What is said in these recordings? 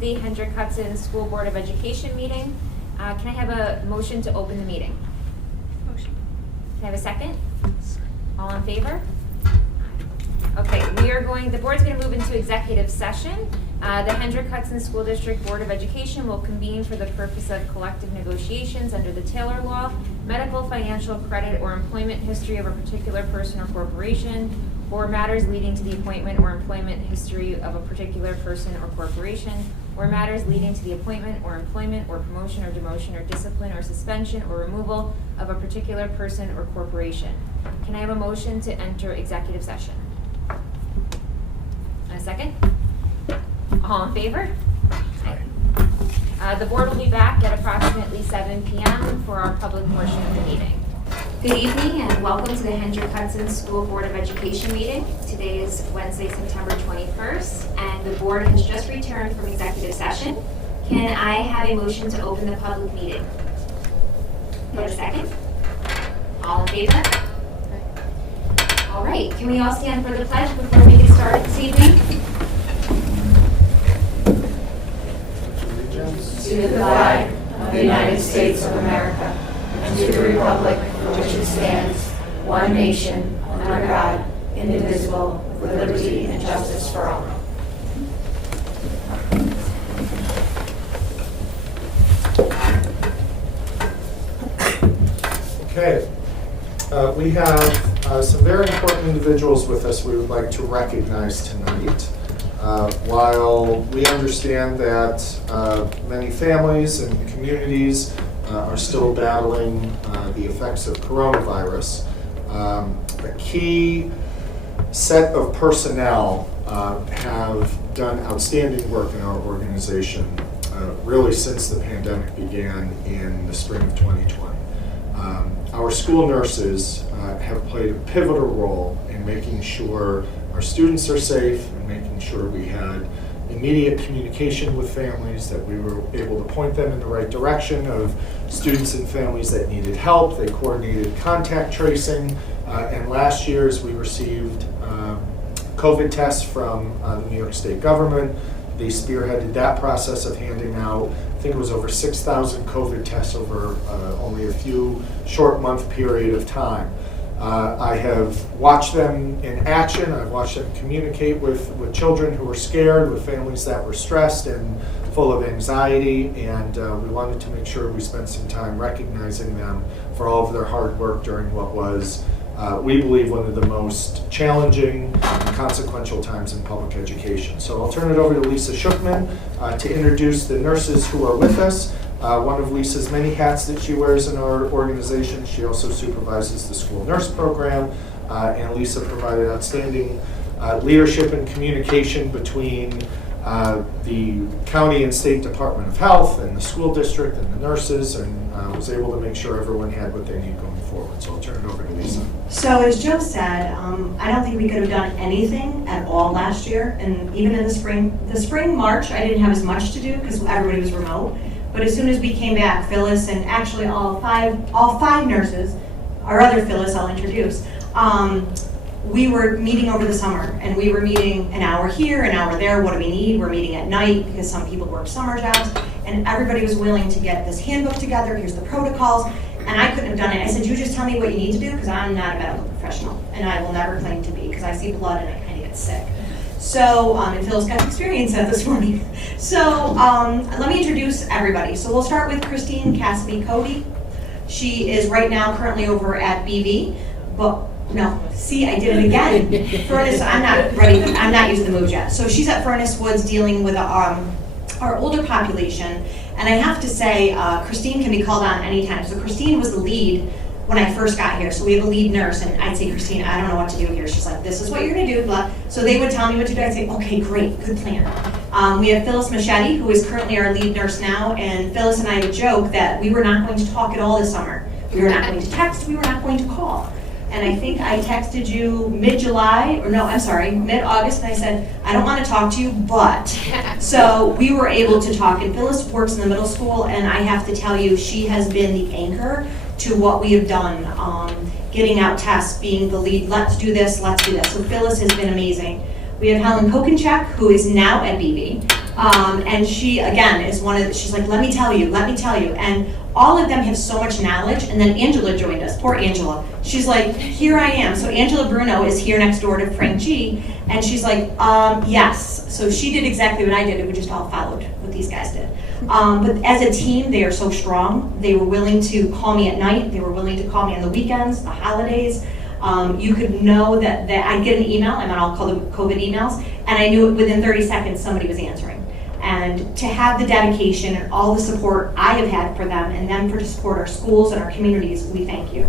the Hendrick Hudson School Board of Education meeting. Can I have a motion to open the meeting? Motion. Can I have a second? All in favor? Okay, the board's going to move into executive session. The Hendrick Hudson School District Board of Education will convene for the purpose of collective negotiations under the Taylor Law, medical, financial, credit, or employment history of a particular person or corporation, or matters leading to the appointment or employment history of a particular person or corporation, or matters leading to the appointment or employment or promotion or demotion or discipline or suspension or removal of a particular person or corporation. Can I have a motion to enter executive session? And a second? All in favor? The board will be back at approximately 7 p.m. for our public portion of the meeting. Good evening and welcome to the Hendrick Hudson School Board of Education meeting. Today is Wednesday, September 21st, and the board has just returned from executive session. Can I have a motion to open the public meeting? Can I have a second? All in favor? All right, can we all stand for the pledge before we get started this evening? To the flag of the United States of America, and to the republic for which it stands, one nation, under God, indivisible, with liberty and justice for all. Okay, we have some very important individuals with us we would like to recognize tonight. While we understand that many families and communities are still battling the effects of coronavirus, a key set of personnel have done outstanding work in our organization really since the pandemic began in the spring of 2020. Our school nurses have played a pivotal role in making sure our students are safe and making sure we had immediate communication with families, that we were able to point them in the right direction of students and families that needed help. They coordinated contact tracing, and last year as we received COVID tests from the New York State government, they spearheaded that process of handing out, I think it was over 6,000 COVID tests over only a few short month period of time. I have watched them in action. I've watched them communicate with children who were scared, with families that were stressed and full of anxiety, and we wanted to make sure we spent some time recognizing them for all of their hard work during what was, we believe, one of the most challenging and consequential times in public education. So I'll turn it over to Lisa Shookman to introduce the nurses who are with us. One of Lisa's many hats that she wears in our organization. She also supervises the school nurse program, and Lisa provided outstanding leadership and communication between the county and state Department of Health and the school district and the nurses, and was able to make sure everyone had what they need going forward. So I'll turn it over to Lisa. So as Joe said, I don't think we could have done anything at all last year, and even in the spring, March, I didn't have as much to do because everybody was remote. But as soon as we came back, Phyllis and actually all five nurses, our other Phyllis I'll introduce, we were meeting over the summer, and we were meeting an hour here, an hour there. What do we need? We're meeting at night because some people work summer jobs, and everybody was willing to get this handbook together. Here's the protocols, and I couldn't have done it. I said, you just tell me what you need to do because I'm not a medical professional, and I will never claim to be because I see blood and I kind of get sick. So, and Phil's got experience that this morning. So, let me introduce everybody. So we'll start with Christine Cassidy-Cody. She is right now currently over at BV, but no, see, I did it again. Furnace, I'm not ready, I'm not using the moves yet. So she's at Furnace Woods dealing with our older population. And I have to say, Christine can be called on anytime. So Christine was the lead when I first got here. So we have a lead nurse, and I'd say, Christine, I don't know what to do here. She's like, this is what you're gonna do, blah. So they would tell me what to do. I'd say, okay, great, good plan. We have Phyllis Machete, who is currently our lead nurse now, and Phyllis and I would joke that we were not going to talk at all this summer. We were not going to text, we were not going to call. And I think I texted you mid-July, or no, I'm sorry, mid-August, and I said, I don't want to talk to you, but. So we were able to talk, and Phyllis works in the middle school, and I have to tell you, she has been the anchor to what we have done, getting out tests, being the lead, let's do this. So Phyllis has been amazing. We have Helen Kokenchuk, who is now at BV. And she, again, is she's like, let me tell you. And all of them have so much knowledge. And then Angela joined us, poor Angela. She's like, here I am. So Angela Bruno is here next door to Frank G. And she's like, yes. So she did exactly what I did. We just all followed what these guys did. But as a team, they are so strong. They were willing to call me at night. They were willing to call me on the weekends, the holidays. You could know that I'd get an email, and then I'll call them COVID emails, and I knew within 30 seconds somebody was answering. And to have the dedication and all the support I have had for them, and them to support our schools and our communities, we thank you.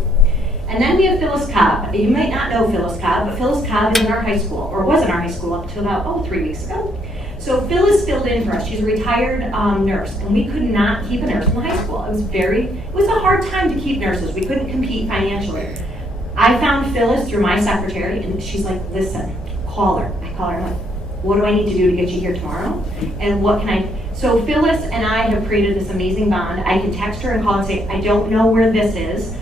And then we have Phyllis Cobb. You might not know Phyllis Cobb, but Phyllis Cobb is in our high school, or was in our high school up until about 3 weeks ago. So Phyllis filled in for us. She's a retired nurse, and we could not keep a nurse in the high school. It was a hard time to keep nurses. We couldn't compete financially. I found Phyllis through my secretary, and she's like, listen, call her. I call her, I'm like, what do I need to do to get you here tomorrow? And what can I? So Phyllis and I have created this amazing bond. I can text her and call and say, I don't know where this is.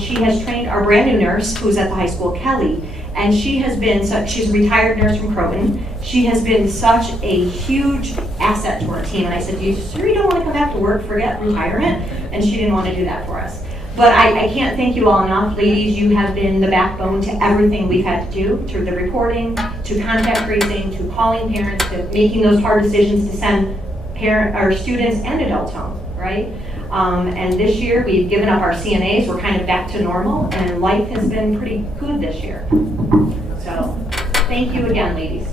She has trained our brand new nurse who's at the high school, Kelly, and she has been, she's a retired nurse from Croton. She has been such a huge asset to our team. And I said, you sure you don't want to come back to work, forget retirement? And she didn't want to do that for us. But I can't thank you all enough. Ladies, you have been the backbone to everything we've had to do, through the reporting, to contact tracing, to calling parents, to making those hard decisions to send students and adults home, right? And this year, we've given up our CNAs. We're kind of back to normal, and life has been pretty good this year. So, thank you again, ladies.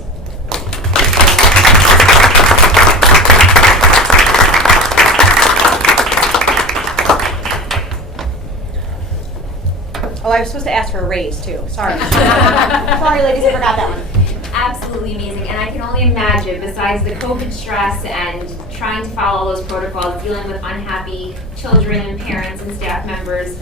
Oh, I was supposed to ask for a raise too. Sorry. Sorry, ladies, I forgot that one. Absolutely amazing, and I can only imagine, besides the COVID stress and trying to follow those protocols, dealing with unhappy children and parents and staff members,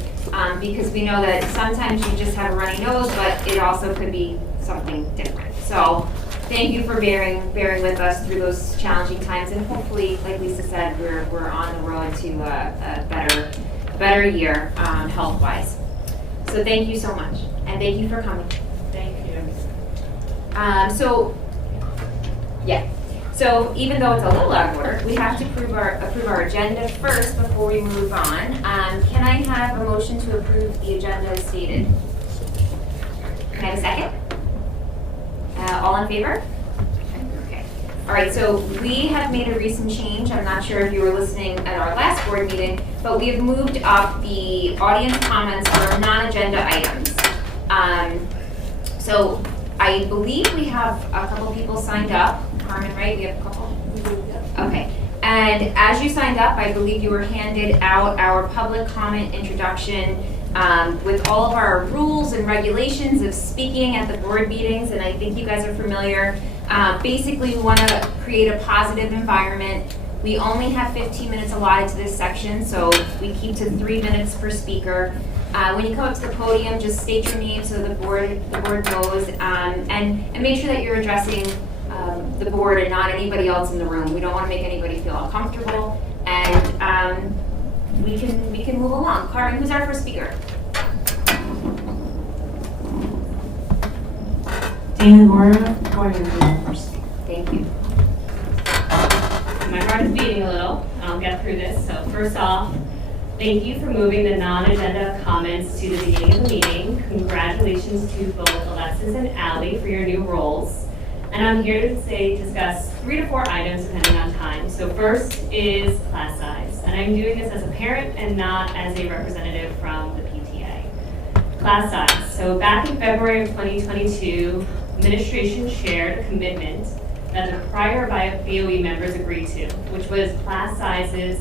because we know that sometimes you just have a runny nose, but it also could be something different. So thank you for bearing with us through those challenging times, and hopefully, like Lisa said, we're on the road to a better year health-wise. So thank you so much, and thank you for coming. Thank you. So even though it's a little out of order, we have to approve our agenda first before we move on. Can I have a motion to approve the agenda as stated? Can I have a second? All in favor? Okay. All right, so we have made a recent change. I'm not sure if you were listening at our last board meeting, but we have moved up the audience comments for non-agenda items. So I believe we have a couple people signed up. Carmen, right? We have a couple? Okay. And as you signed up, I believe you were handed out our public comment introduction with all of our rules and regulations of speaking at the board meetings, and I think you guys are familiar. Basically, we want to create a positive environment. We only have 15 minutes allotted to this section, so we keep to 3 minutes per speaker. When you come up to the podium, just state your name so the board knows, and make sure that you're addressing the board and not anybody else in the room. We don't want to make anybody feel uncomfortable, and we can move along. Carmen, who's our first speaker? Dana Mora, Warrior first. Thank you. My heart is beating a little. I'll get through this. So first off, thank you for moving the non-agenda comments to the beginning of the meeting. Congratulations to both Alexis and Allie for your new roles. And I'm here to discuss 3 to 4 items depending on time. So first is class size. And I'm doing this as a parent and not as a representative from the PTA. Class size. So back in February of 2022, administration shared a commitment that the prior BOE members agreed to, which was class sizes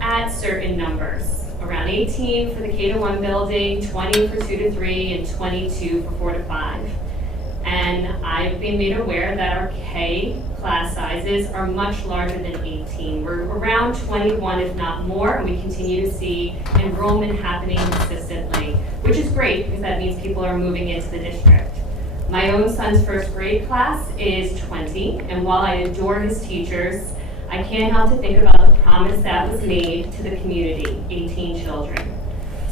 at certain numbers. Around 18 for the K-1 building, 20 for 2 to 3, and 22 for 4 to 5. And I've been made aware that our K class sizes are much larger than 18. We're around 21, if not more, and we continue to see enrollment happening consistently, which is great because that means people are moving into the district. My own son's first grade class is 20, and while I adore his teachers, I can't help to think about the promise that was made to the community, 18 children.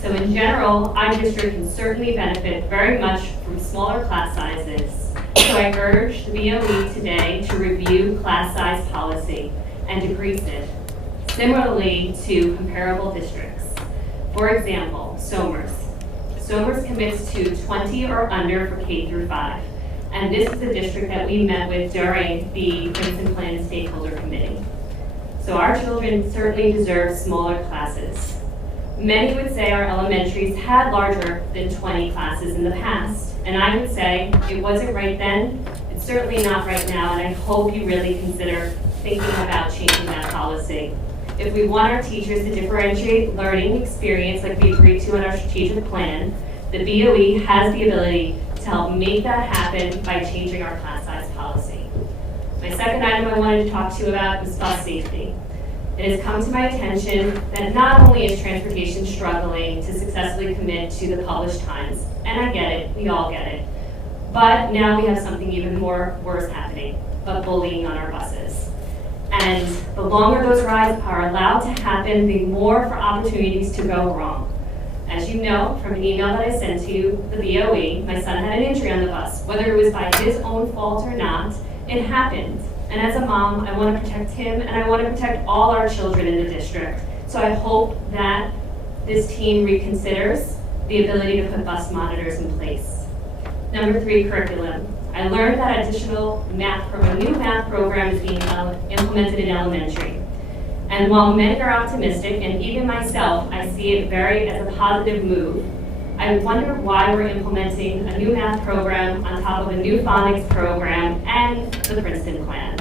So in general, our district can certainly benefit very much from smaller class sizes, So I urge the BOE today to review class size policy and decrease it, similarly to comparable districts. For example, Somers. Somers commits to 20 or under for K through 5. And this is the district that we met with during the Princeton Plan Stakeholder Committee. So our children certainly deserve smaller classes. Many would say our elementaries had larger than 20 classes in the past. And I would say it wasn't right then, it's certainly not right now, and I hope you really consider thinking about changing that policy. If we want our teachers to differentiate learning experience like we agreed to in our strategic plan, the BOE has the ability to help make that happen by changing our class size policy. My second item I wanted to talk to you about was bus safety. It has come to my attention that not only is transportation struggling to successfully commit to the published times, and I get it, we all get it, but now we have something even worse happening, but bullying on our buses. And the longer those rides are allowed to happen, the more for opportunities to go wrong. As you know from an email that I sent to the BOE, my son had an injury on the bus. Whether it was by his own fault or not, it happened. And as a mom, I want to protect him and I want to protect all our children in the district. So I hope that this team reconsiders the ability to put bus monitors in place. Number 3, curriculum. I learned that a new math program is being implemented in elementary. And while many are optimistic, and even myself, I see it as a positive move, I wonder why we're implementing a new math program on top of a new phonics program and the Princeton Plan.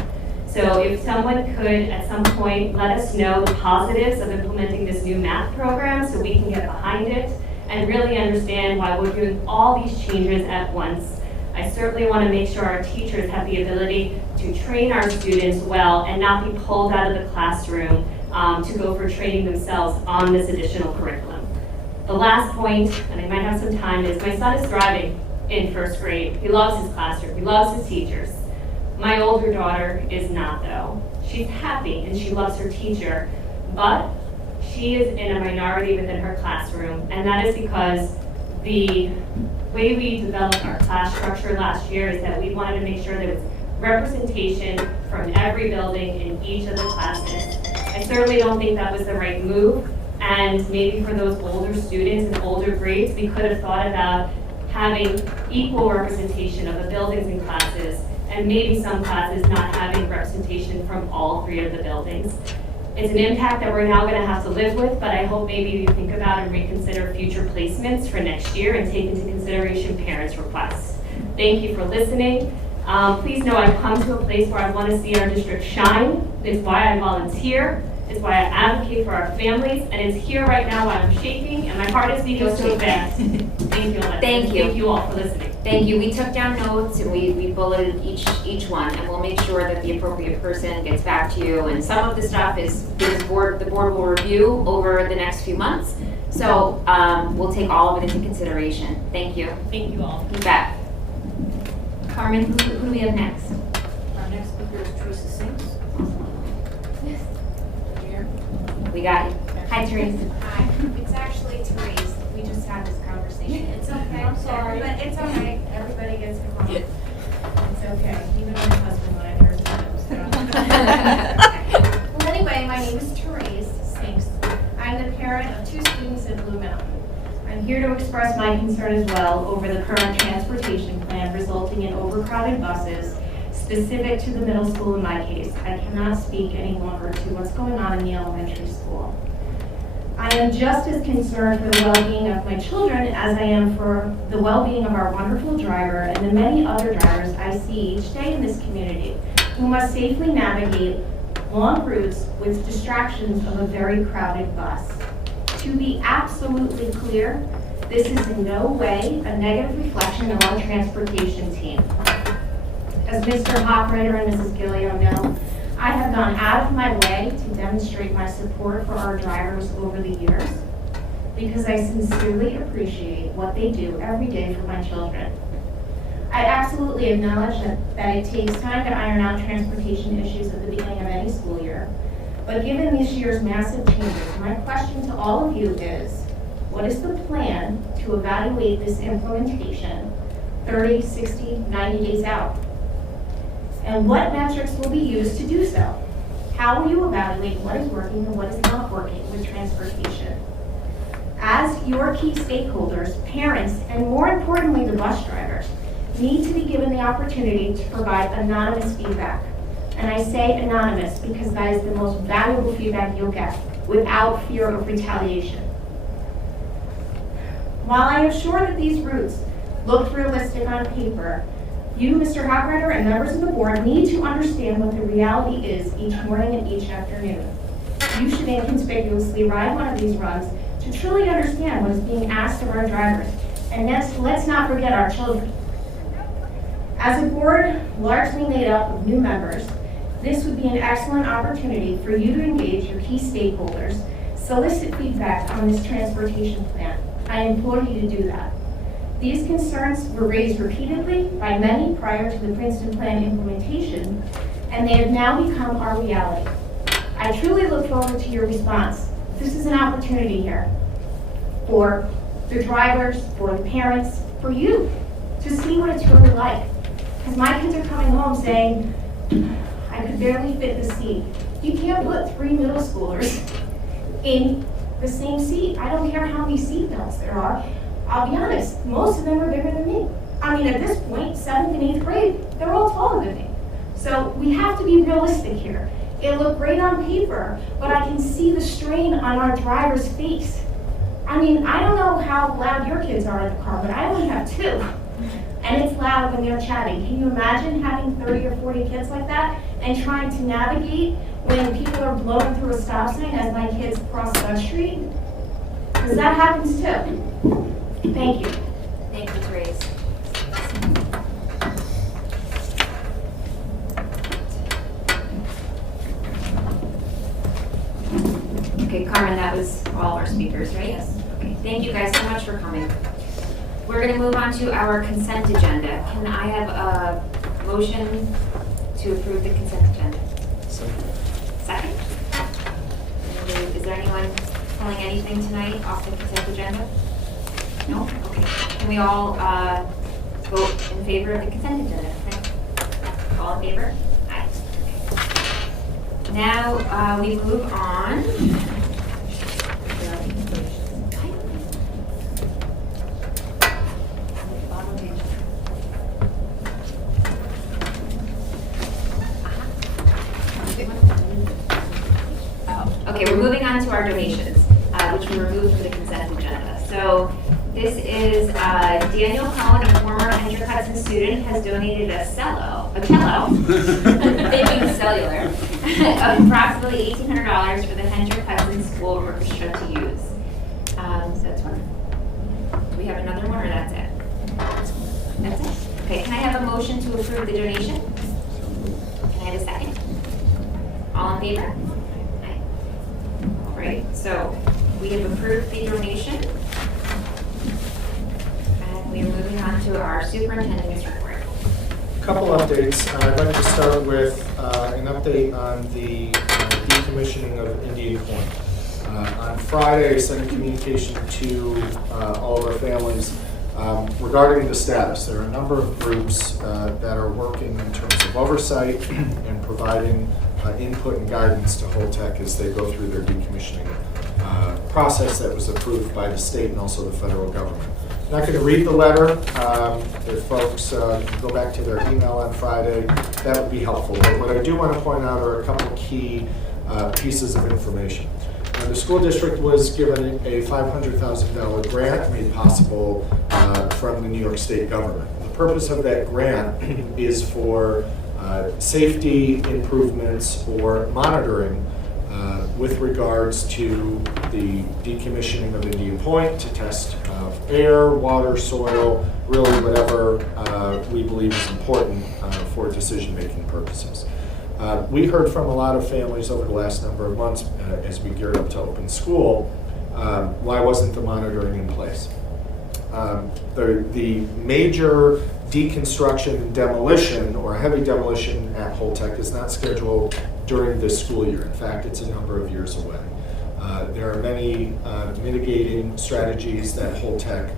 So if someone could at some point let us know the positives of implementing this new math program so we can get behind it and really understand why we're doing all these changes at once. I certainly want to make sure our teachers have the ability to train our students well and not be pulled out of the classroom to go for training themselves on this additional curriculum. The last point, and I might have some time, is my son is thriving in first grade. He loves his classroom, he loves his teachers. My older daughter is not though. She's happy and she loves her teacher, but she is in a minority within her classroom, and that is because the way we developed our class structure last year is that we wanted to make sure there was representation from every building in each of the classes. I certainly don't think that was the right move, and maybe for those older students in older grades, we could have thought about having equal representation of the buildings and classes, and maybe some classes not having representation from all 3 of the buildings. It's an impact that we're now going to have to live with, but I hope maybe you think about and reconsider future placements for next year and take into consideration parents' requests. Thank you for listening. Please know I've come to a place where I want to see our district shine. It's why I volunteer. It's why I advocate for our families. And it's here right now while I'm shaking and my heart is beating so fast. Thank you, Alexis. Thank you. Thank you all for listening. Thank you. We took down notes and we bulleted each one, and we'll make sure that the appropriate person gets back to you. And some of the stuff the board will review over the next few months. So we'll take all of it into consideration. Thank you. Thank you all. You bet. Carmen, who do we have next? Our next speaker is Teresa Sings. We got you. Hi, Teresa. Hi, it's actually Therese. We just had this conversation. It's okay. I'm sorry. But it's all right. Everybody gets it wrong. It's okay. Even my husband when I heard it. Well, anyway, my name is Therese Sinks. I'm the parent of 2 students at Blue Mountain. I'm here to express my concern as well over the current transportation plan resulting in overcrowded buses specific to the middle school in my case. I cannot speak any longer to what's going on in the elementary school. I am just as concerned for the well-being of my children as I am for the well-being of our wonderful driver and the many other drivers I see each day in this community who must safely navigate long routes with distractions of a very crowded bus. To be absolutely clear, this is in no way a negative reflection of our transportation team. As Mr. Hochreiter and Mrs. Gilliam know, I have gone out of my way to demonstrate my support for our drivers over the years because I sincerely appreciate what they do every day for my children. I absolutely acknowledge that it takes time to iron out transportation issues at the beginning of any school year. But given this year's massive changes, my question to all of you is, what is the plan to evaluate this implementation 30, 60, 90 days out? And what metrics will be used to do so? How will you evaluate what is working and what is not working with transportation? As your key stakeholders, parents, and more importantly, the bus drivers, need to be given the opportunity to provide anonymous feedback. And I say anonymous because that is the most valuable feedback you'll get without fear of retaliation. While I am sure that these routes looked realistic on paper, you, Mr. Hockrader, and members of the board need to understand what the reality is each morning and each afternoon. You should inconspicuously ride one of these runs to truly understand what is being asked of our drivers. And let's not forget our children. As a board largely made up of new members, this would be an excellent opportunity for you to engage your key stakeholders, solicit feedback on this transportation plan. I implore you to do that. These concerns were raised repeatedly by many prior to the Princeton Plan implementation, and they have now become our reality. I truly look forward to your response. This is an opportunity here for the drivers, for the parents, for you to see what it's really like. Because my kids are coming home saying, I could barely fit in the seat. You can't put 3 middle schoolers in the same seat. I don't care how many seat belts there are. I'll be honest, most of them are bigger than me. I mean, at this point, 7th and 8th grade, they're all taller than me. So we have to be realistic here. It looked great on paper, but I can see the strain on our driver's face. I mean, I don't know how loud your kids are in the car, but I only have 2. And it's loud when they're chatting. Can you imagine having 30 or 40 kids like that and trying to navigate when people are blowing through a stop sign as my kids cross the street? Because that happens too. Thank you. Thank you, Therese. Okay, Carmen, that was all our speakers, right? Yes. Okay, thank you guys so much for coming. We're going to move on to our consent agenda. Can I have a motion to approve the consent agenda? Second? Is there anyone pulling anything tonight off the consent agenda? No? Okay. Can we all vote in favor of the consent agenda? Okay. All in favor? Aye. Okay. Now we move on. Okay, we're moving on to our donations, which we removed from the consent agenda. So this is Daniel Cohen, a former Hendrick Hudson student, has donated a cello, thinking cellular, of approximately $1,800 for the Hendrick Hudson School Orchestra to use. So that's one. Do we have another one, or that's it? That's it. Okay, can I have a motion to approve the donation? Can I have a second? All in favor? Right, so we have approved the donation, and we are moving on to our superintendent's report. A couple updates. I'd like to start with an update on the decommissioning of Indian Point. On Friday, I sent a communication to all of our families regarding the status. There are a number of groups that are working in terms of oversight and providing input and guidance to Holtec as they go through their decommissioning process that was approved by the state and also the federal government. I'm not going to read the letter. If folks can go back to their email on Friday, that would be helpful. But what I do want to point out are a couple key pieces of information. The school district was given a $500,000 grant made possible from the New York State government. The purpose of that grant is for safety improvements or monitoring with regards to the decommissioning of Indian Point to test air, water, soil, really whatever we believe is important for decision-making purposes. We heard from a lot of families over the last number of months as we geared up to open school, why wasn't the monitoring in place? The major deconstruction and demolition, or heavy demolition at Holtec, is not scheduled during this school year. In fact, it's a number of years away. There are many mitigating strategies that Holtec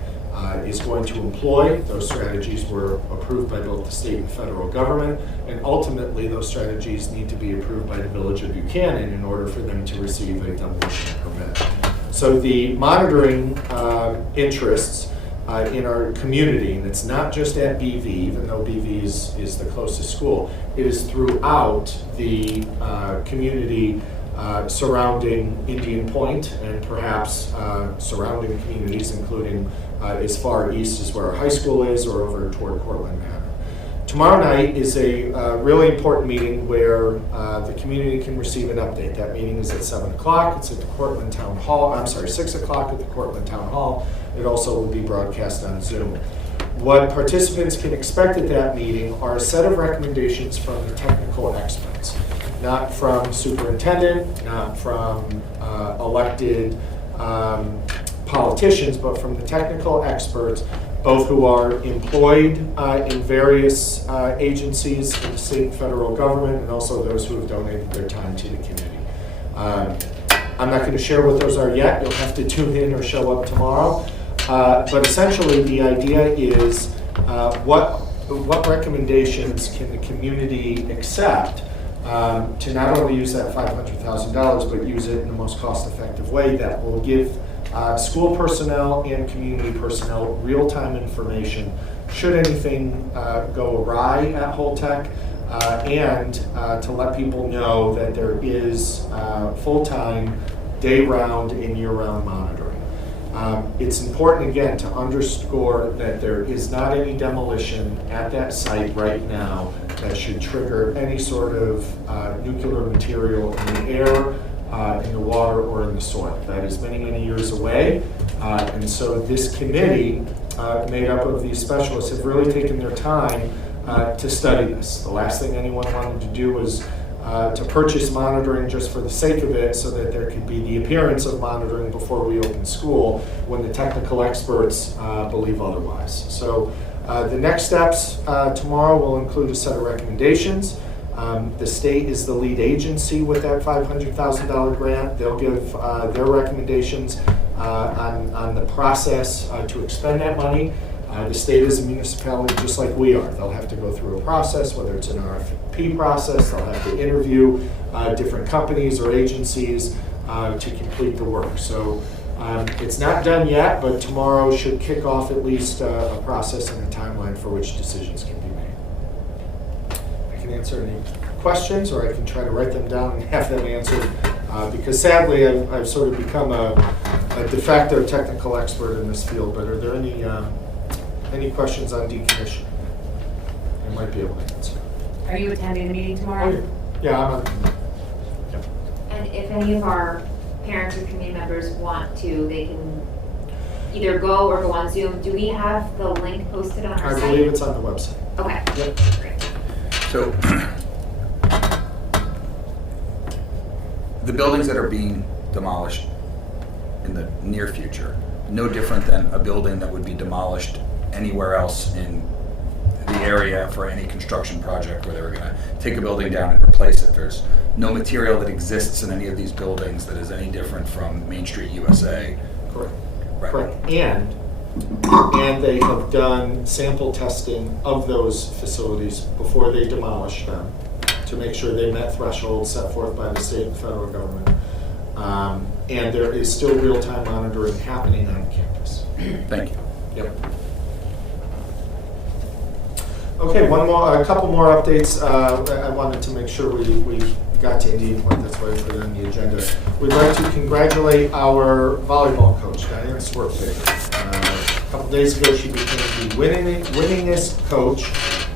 is going to employ. Those strategies were approved by both the state and federal government, and ultimately those strategies need to be approved by the Village of Buchanan in order for them to receive a demolition permit. So the monitoring interests in our community, and it's not just at BV, even though BV is the closest school, it is throughout the community surrounding Indian Point and perhaps surrounding communities, including as far east as where our high school is or over toward Cortland Manor. Tomorrow night is a really important meeting where the community can receive an update. That meeting is at 7 o'clock. It's at the Cortland Town Hall. 6 o'clock at the Cortland Town Hall. It also will be broadcast on Zoom. What participants can expect at that meeting are a set of recommendations from the technical experts, not from superintendent, not from elected politicians, but from the technical experts, both who are employed in various agencies in the state and federal government, and also those who have donated their time to the committee. I'm not going to share what those are yet. You'll have to tune in or show up tomorrow. But essentially, the idea is what recommendations can the community accept to not only use that $500,000, but use it in the most cost-effective way that will give school personnel and community personnel real-time information should anything go awry at Holtec, and to let people know that there is full-time, day-round and year-round monitoring. It's important, again, to underscore that there is not any demolition at that site right now that should trigger any sort of nuclear material in the air, in the water, or in the soil. That is many, many years away. And so this committee, made up of these specialists, have really taken their time to study this. The last thing anyone wanted to do was to purchase monitoring just for the sake of it so that there could be the appearance of monitoring before we open school when the technical experts believe otherwise. So the next steps tomorrow will include a set of recommendations. The state is the lead agency with that $500,000 grant. They'll give their recommendations on the process to expend that money. The state is a municipality just like we are. They'll have to go through a process, whether it's an RFP process, they'll have to interview different companies or agencies to complete the work. So it's not done yet, but tomorrow should kick off at least a process and a timeline for which decisions can be made. I can answer any questions, or I can try to write them down and have them answered, because sadly I've sort of become a de facto technical expert in this field. But are there any questions on decommissioning? I might be able to answer. Are you attending the meeting tomorrow? Yeah, I'm on. Yeah. And if any of our parents or community members want to, they can either go or go on Zoom. Do we have the link posted on our site? I believe it's on the website. Okay. Yep. Great. So the buildings that are being demolished in the near future, no different than a building that would be demolished anywhere else in the area for any construction project where they were going to take a building down and replace it. There's no material that exists in any of these buildings that is any different from Main Street USA. Correct. Right. Correct. And they have done sample testing of those facilities before they demolish them to make sure they met thresholds set forth by the state and federal government. And there is still real-time monitoring happening on campus. Thank you. Yep. Okay, a couple more updates. I wanted to make sure we got to Indian Point. That's why I put it on the agenda. We'd like to congratulate our volleyball coach, Diane Swartz. A couple days ago, she became the winningest coach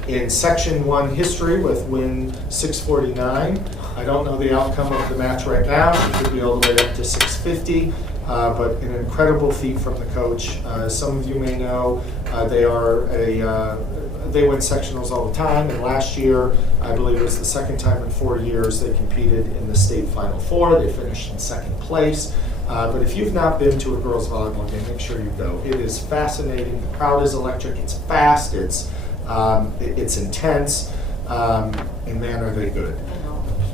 in Section 1 history with win 649. I don't know the outcome of the match right now. It could be all the way up to 650. But an incredible feat from the coach. Some of you may know they win sectionals all the time, and last year, I believe it was the second time in 4 years they competed in the state Final Four. They finished in second place. But if you've not been to a girls volleyball game, make sure you go. It is fascinating. The crowd is electric. It's fast. It's intense. And man, are they good.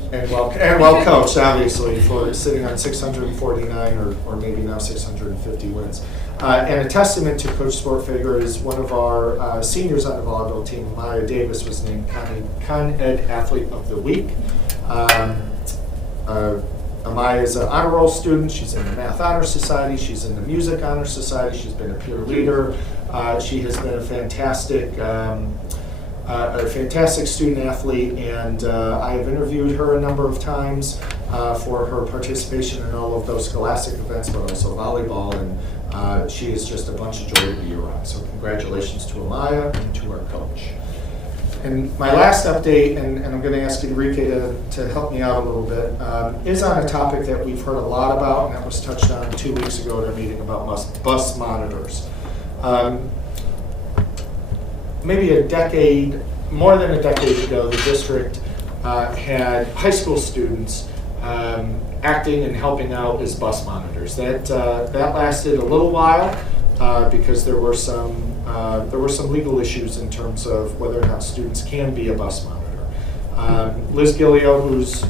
And well coached, obviously, for sitting on 649 or maybe now 650 wins. And a testament to Coach Sportfager is one of our seniors on the volleyball team, Amaya Davis, was named Con Ed Athlete of the Week. Amaya is an honor roll student. She's in the Math Honor Society. She's in the Music Honor Society. She's been a peer leader. She has been a fantastic student athlete, and I have interviewed her a number of times for her participation in all of those scholastic events, but also volleyball, and she is just a bunch of joy to be around. So congratulations to Amaya and to our coach. And my last update, and I'm going to ask Enrique to help me out a little bit, is on a topic that we've heard a lot about, and that was touched on 2 weeks ago at our meeting about bus monitors. Maybe more than a decade ago, the district had high school students acting and helping out as bus monitors. That lasted a little while because there were some legal issues in terms of whether or not students can be a bus monitor. Liz Gillio,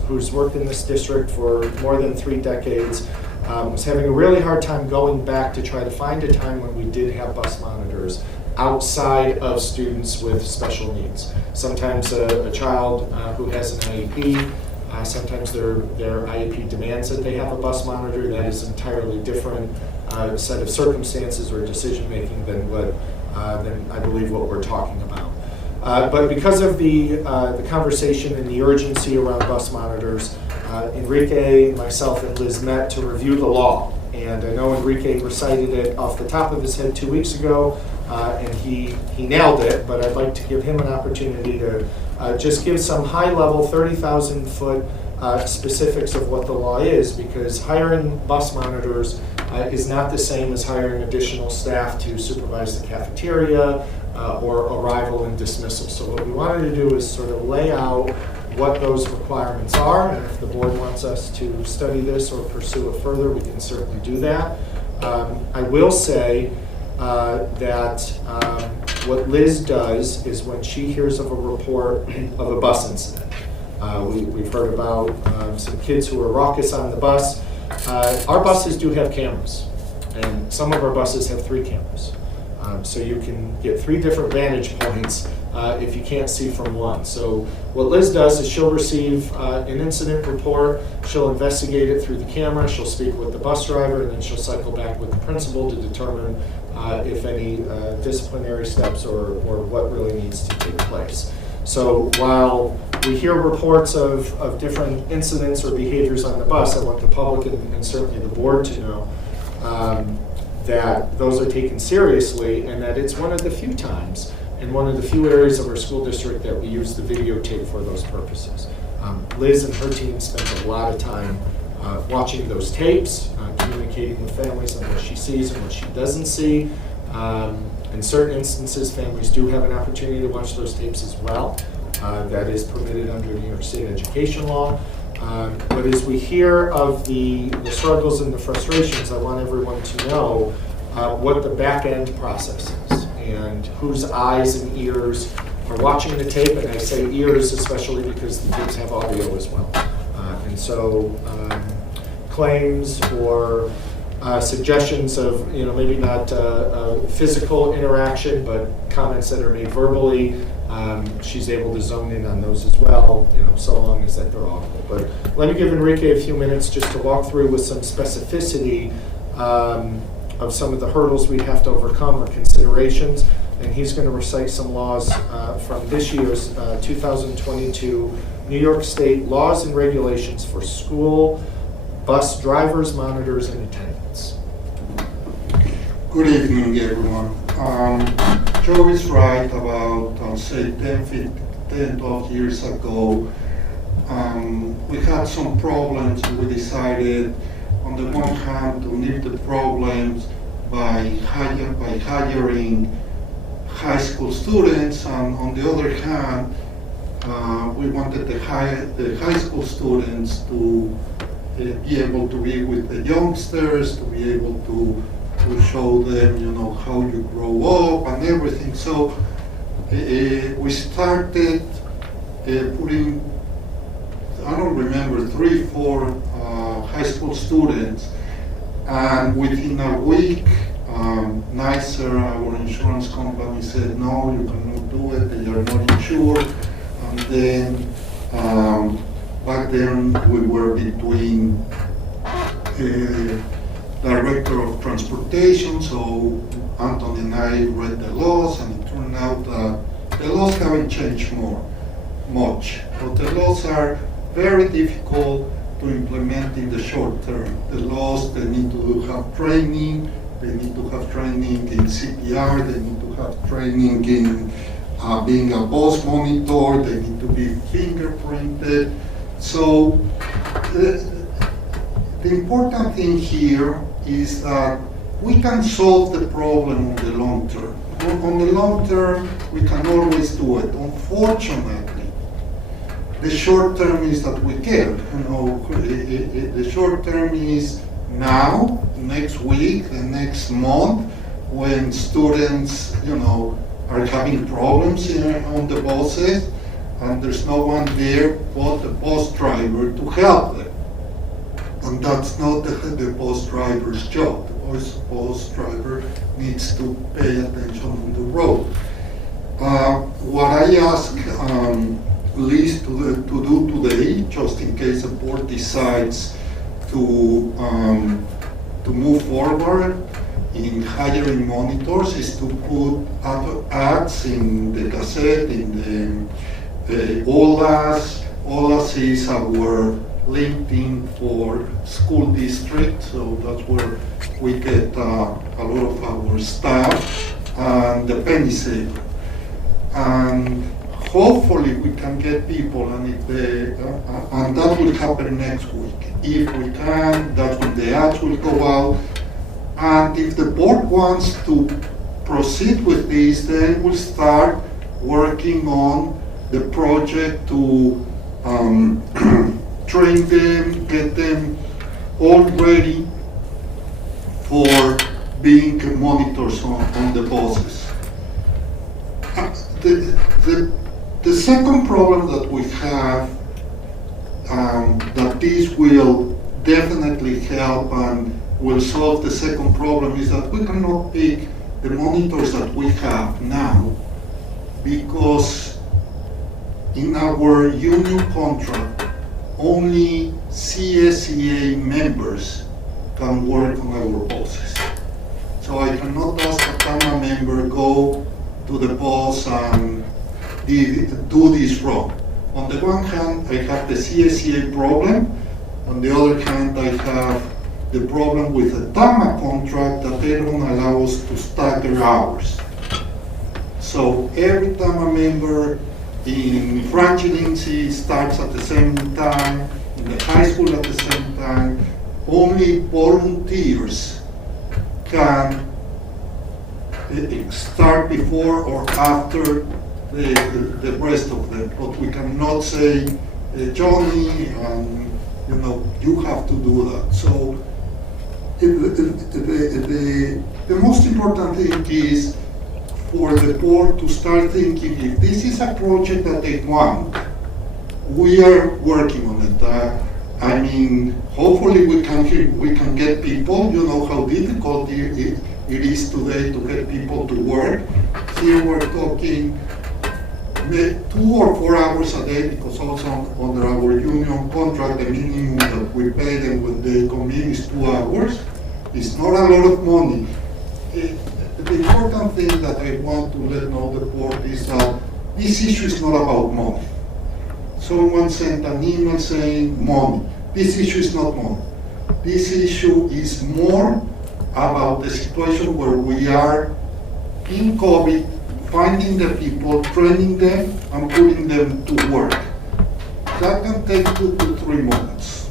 who's worked in this district for more than 3 decades, was having a really hard time going back to try to find a time when we did have bus monitors outside of students with special needs. Sometimes a child who has an IEP, sometimes their IEP demands that they have a bus monitor. That is entirely different set of circumstances or decision making than I believe what we're talking about. But because of the conversation and the urgency around bus monitors, Enrique, myself, and Liz met to review the law. And I know Enrique recited it off the top of his head 2 weeks ago, and he nailed it, but I'd like to give him an opportunity to just give some high-level 30,000-foot specifics of what the law is, because hiring bus monitors is not the same as hiring additional staff to supervise the cafeteria or arrival and dismissal. So what we wanted to do is sort of lay out what those requirements are, and if the board wants us to study this or pursue it further, we can certainly do that. I will say that what Liz does is when she hears of a report of a bus incident, we've heard about some kids who are raucous on the bus. Our buses do have cameras, and some of our buses have 3 cameras. So you can get 3 different vantage points if you can't see from one. So what Liz does is she'll receive an incident report, she'll investigate it through the camera, she'll speak with the bus driver, and then she'll cycle back with the principal to determine if any disciplinary steps or what really needs to take place. So while we hear reports of different incidents or behaviors on the bus, I want the public and certainly the board to know that those are taken seriously, and that it's one of the few times and one of the few areas of our school district that we use the videotape for those purposes. Liz and her team spend a lot of time watching those tapes, communicating with families on what she sees and what she doesn't see. In certain instances, families do have an opportunity to watch those tapes as well. That is permitted under New York State education law. But as we hear of the struggles and the frustrations, I want everyone to know what the back end process is and whose eyes and ears are watching the tape. And I say ears especially because the tapes have audio as well. And so claims or suggestions of, maybe not physical interaction, but comments that are made verbally, she's able to zone in on those as well, so long as that they're audible. But let me give Enrique a few minutes just to walk through with some specificity of some of the hurdles we have to overcome or considerations. And he's going to recite some laws from this year's 2022 New York State laws and regulations for school bus drivers, monitors, and attendants. Good evening, everyone. Joe is right about, say, 10, 12 years ago. We had some problems. We decided, on the one hand, to nip the problems by hiring high school students, and on the other hand, we wanted the high school students to be able to be with the youngsters, to be able to show them, how you grow up and everything. So we started putting, I don't remember, 3-4 high school students, and within a week nicer. Our insurance company said, no, you cannot do it, they are not insured. And then, back then, we were between Director of Transportation, so Anthony and I read the laws, and it turned out that the laws haven't changed much, but the laws are very difficult to implement in the short term. The laws, they need to have training, they need to have training in CPR, they need to have training in being a bus monitor, they need to be fingerprinted. So the important thing here is that we can solve the problem on the long term. On the long term, we can always do it. Unfortunately, the short term is that we can't. The short term is now, next week, the next month, when students, are having problems on the buses, and there's no one there but the bus driver to help them. And that's not the bus driver's job. The bus driver needs to pay attention on the road. What I ask Liz to do today, just in case the board decides to move forward in hiring monitors, is to put ads in the Gazette, in the OLAS. OLAS is our LinkedIn for school district, so that's where we get a lot of our staff, and the penny saver. And hopefully we can get people, and and that will happen next week. If we can, that's when the ads will go out. And if the board wants to proceed with this, then we'll start working on the project to train them, get them all ready for being monitors on the buses. The second problem that we have, that this will definitely help and will solve the second problem, is that we cannot pick the monitors that we have now, because in our union contract, only CSEA members can work on our buses. So I cannot ask a TAMA member go to the bus and do this wrong. On the one hand, I have the CSEA problem. On the other hand, I have the problem with the TAMA contract that they don't allow us to stagger hours. So every TAMA member in Franchidensi starts at the same time, in the high school at the same time. Only volunteers can start before or after the rest of them. But we cannot say, Johnny, you have to do that. So the most important thing is for the board to start thinking, if this is a project that they want, we are working on it. Hopefully we can get people. You know how difficult it is today to get people to work. Here we're talking 2 or 4 hours a day, because also under our union contract, the minimum that we pay them when they come in is 2 hours. It's not a lot of money. The important thing that I want to let know the board is that this issue is not about money. Someone sent an email saying money. This issue is not money. This issue is more about the situation where we are in COVID, finding the people, training them, and putting them to work. That can take 2 to 3 months,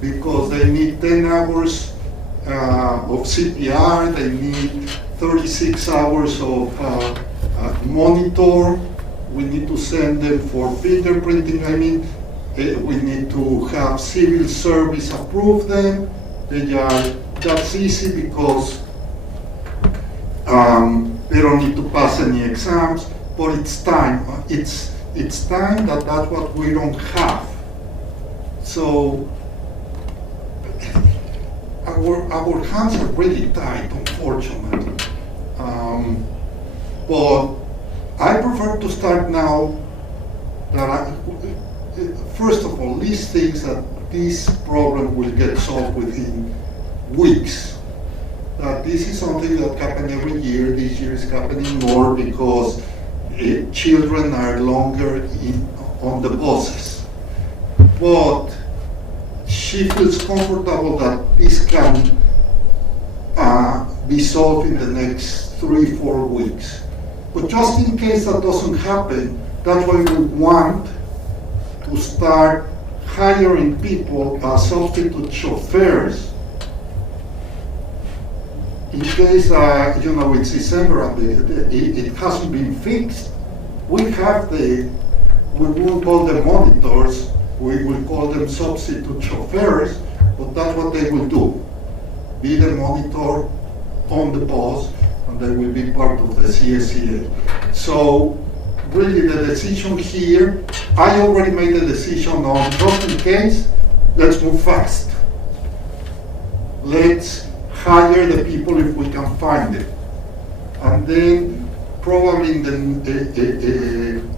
because they need 10 hours of CPR, they need 36 hours of monitor. We need to send them for fingerprinting. We need to have civil service approve them. That's easy because they don't need to pass any exams, but it's time. It's time that's what we don't have. So our hands are really tight, unfortunately. But I prefer to start now. First of all, these things that this problem will get solved within weeks. This is something that happens every year. This year is happening more because children are longer on the buses. But she feels comfortable that this can be solved in the next 3-4 weeks. But just in case that doesn't happen, that's why we want to start hiring people as substitute chauffeurs. In case, it's December and it hasn't been fixed, we will call them monitors, we will call them substitute chauffeurs, but that's what they will do. Be the monitor on the bus, and they will be part of the CSEA. So, really the decision here, I already made the decision on, just in case, let's move fast. Let's hire the people if we can find them. And then probably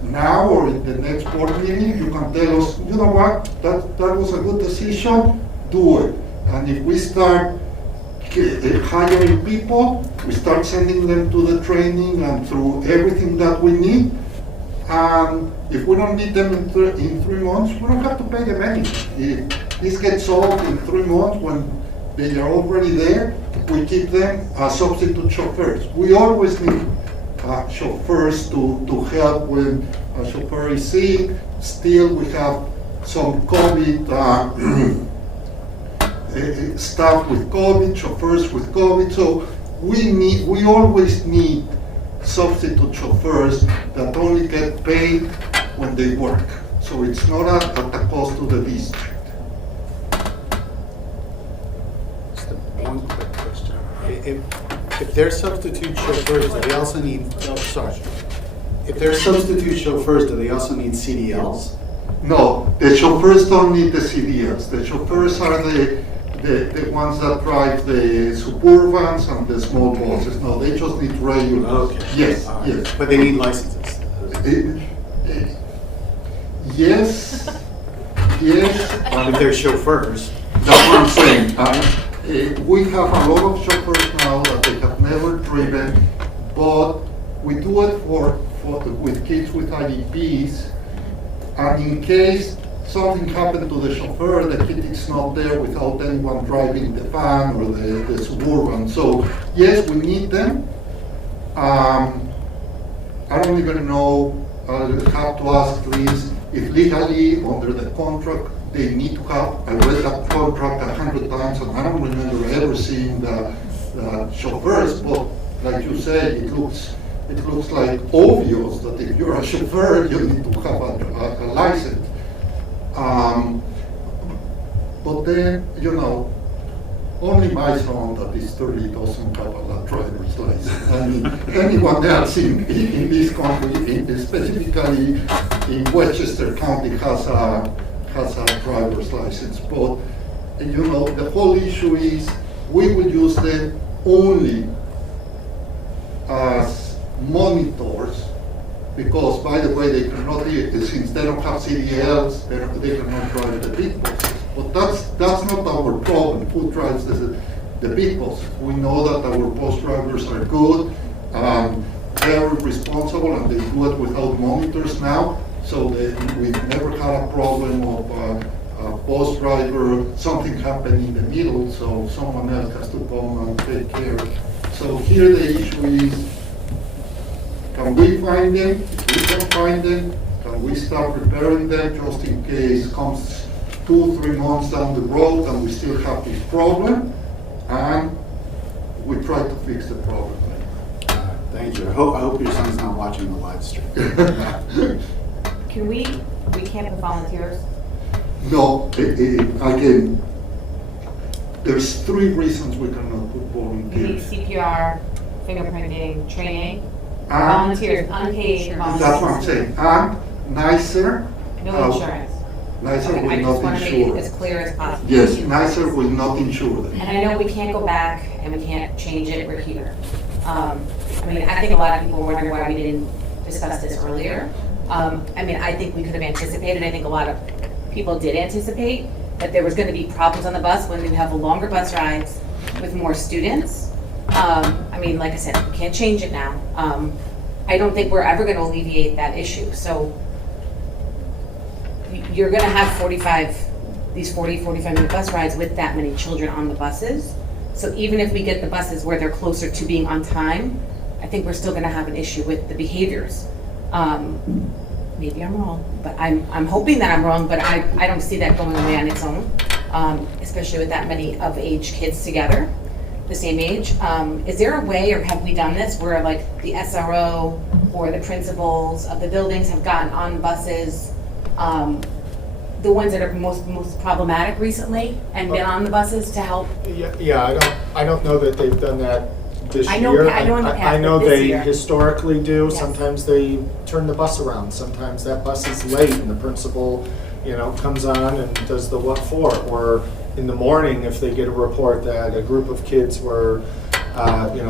now or in the next board meeting, you can tell us, you know what, that was a good decision, do it. And if we start hiring people, we start sending them to the training and through everything that we need. And if we don't need them in 3 months, we don't have to pay them anything. If this gets solved in 3 months when they are already there, we keep them as substitute chauffeurs. We always need chauffeurs to help when a chauffeur is sick. Still, we have some COVID staff with COVID, chauffeurs with COVID. So we always need substitute chauffeurs that only get paid when they work. So it's not at the cost to the district. One quick question. If they're substitute chauffeurs, do they also need, if they're substitute chauffeurs, do they also need CDLs? No, the chauffeurs don't need the CDLs. The chauffeurs are the ones that drive the Suburbans and the small buses. No, they just need regular. Okay. Yes, All right. yes. But they need licenses? Yes, yes. If they're chauffeurs? That's what I'm saying. We have a lot of chauffeurs now that they have never driven, but we do it with kids with IEPs, and in case something happened to the chauffeur, the kid is not there without anyone driving the van or the Suburban. So yes, we need them. I don't even know, I'll have to ask Liz if legally under the contract they need to have. I read that contract 100 times and I don't remember ever seeing the chauffeurs, but like you said, it looks like obvious that if you're a chauffeur, you need to have a license. But then, only my son that is 30 doesn't have a driver's license. I mean, anyone else in this country, specifically in Westchester County, has a driver's license. But, the whole issue is we will use them only as monitors, because, by the way, they cannot, since they don't have CDLs, they cannot drive the big buses. But that's not our problem. Who drives the big buses? We know that our bus drivers are good, very responsible, and they do it without monitors now. So we've never had a problem of a bus driver, something happened in the middle, so someone else has to come and take care. So here the issue is, can we find them? If we can find them, can we start preparing them just in case it comes 2-3 months down the road and we still have this problem, and we try to fix the problem. Thank you. I hope your son's not watching the live stream. Can we can't put volunteers? No, again, there's 3 reasons we cannot put We need volunteers. CPR, fingerprinting, training, And volunteers, unpaid volunteers. that's what I'm saying. And nicer. No insurance. NYSER Okay, I will just not want to make it insure. as clear as possible. Yes, NYSER will not insure them. And I know we can't go back and we can't change it, we're here. I mean, I think a lot of people wonder why we didn't discuss this earlier. I mean, I think we could have anticipated, I think a lot of people did anticipate that there was gonna be problems on the bus when we have longer bus rides with more students. I mean, like I said, we can't change it now. I don't think we're ever gonna alleviate that issue, so you're gonna have 45-minute bus rides with that many children on the buses. So even if we get the buses where they're closer to being on time, I think we're still gonna have an issue with the behaviors. Maybe I'm wrong, but I'm hoping that I'm wrong, but I don't see that going away on its own, especially with that many of age kids together, the same age. Is there a way, or have we done this, where like the SRO or the principals of the buildings have gotten on buses, the ones that are most problematic recently, and been on the buses to help? Yeah, I don't know that they've done that this I know- year. I know in the past, I know but this they year. historically do. Yes. Sometimes they turn the bus around. Sometimes that bus is late and the principal, comes on and does the what for. Or in the morning, if they get a report that a group of kids were,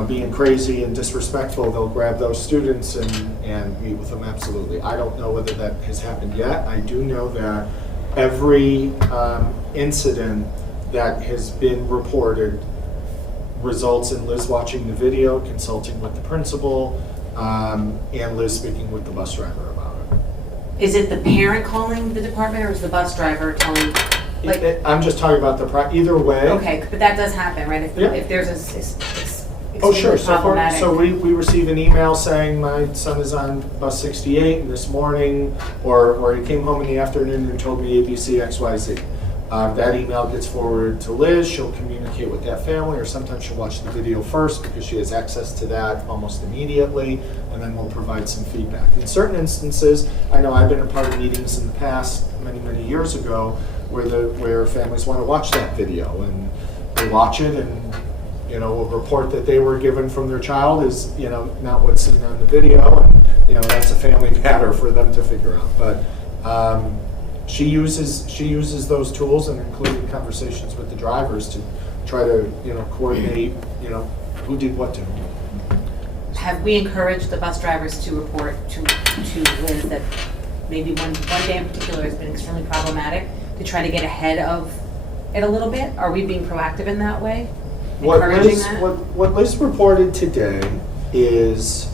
being crazy and disrespectful, they'll grab those students and meet with them. Absolutely. I don't know whether that has happened yet. I do know that every incident that has been reported results in Liz watching the video, consulting with the principal, and Liz speaking with the bus driver about it. Is it the parent calling the department, or is the bus driver telling, like? I'm just talking about either way. Okay, but that does happen, right? Yeah. If there's Oh, sure. extremely problematic. So we receive an email saying my son is on bus 68 and this morning, or he came home in the afternoon and told me ABC, XYZ. That email gets forwarded to Liz. She'll communicate with that family, or sometimes she'll watch the video first because she has access to that almost immediately, and then we'll provide some feedback. In certain instances, I know I've been a part of meetings in the past, many, many years ago, where families want to watch that video, and they watch it, and a report that they were given from their child is, not what's seen on the video, and, that's a family matter for them to figure out. But she uses those tools, and including conversations with the drivers to try to, coordinate, who did what to whom. Have we encouraged the bus drivers to report to Liz that maybe one day in particular has been extremely problematic, to try to get ahead of it a little bit? Are we being proactive in that way? Encouraging that? What Liz reported today is,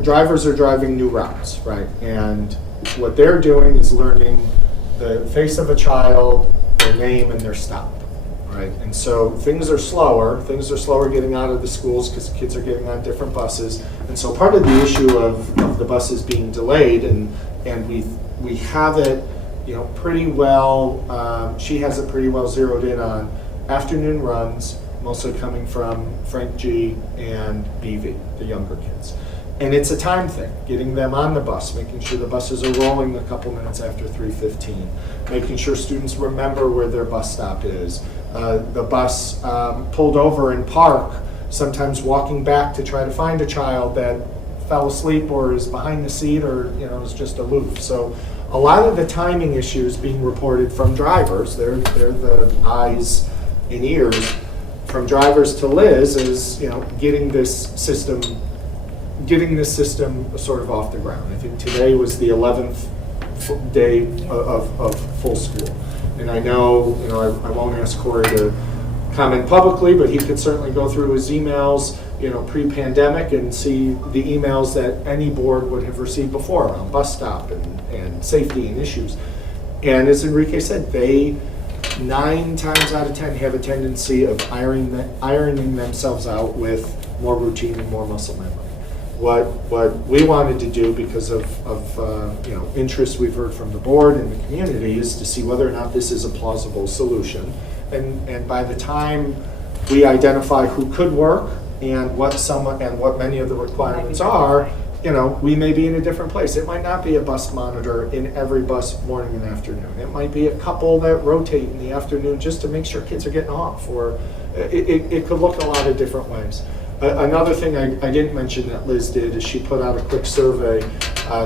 drivers are driving new routes, right? And what they're doing is learning the face of a child, their name, and their stop, right? And so things are slower getting out of the schools because kids are getting on different buses. And so part of the issue of the buses being delayed, and we have it, pretty well, she has it pretty well zeroed in on afternoon runs, mostly coming from Frank G and BV, the younger kids. And it's a time thing, getting them on the bus, making sure the buses are rolling a couple minutes after 3:15, making sure students remember where their bus stop is. The bus pulled over in park, sometimes walking back to try to find a child that fell asleep or is behind the seat, or is just aloof. So a lot of the timing issues being reported from drivers, they're the eyes and ears, from drivers to Liz, is getting this system sort of off the ground. I think today was the 11th day of full school. And I know, I won't ask Corey to comment publicly, but he could certainly go through his emails, pre-pandemic, and see the emails that any board would have received before around bus stop and safety and issues. And as Enrique said, they 9 times out of 10 have a tendency of ironing themselves out with more routine and more muscle memory. What we wanted to do, because of interest we've heard from the board and the community, is to see whether or not this is a plausible solution. And by the time we identify who could work and what many of the requirements are, we may be in a different place. It might not be a bus monitor in every bus morning and afternoon. It might be a couple that rotate in the afternoon just to make sure kids are getting off, or it could look a lot of different ways. Another thing I didn't mention that Liz did is she put out a quick survey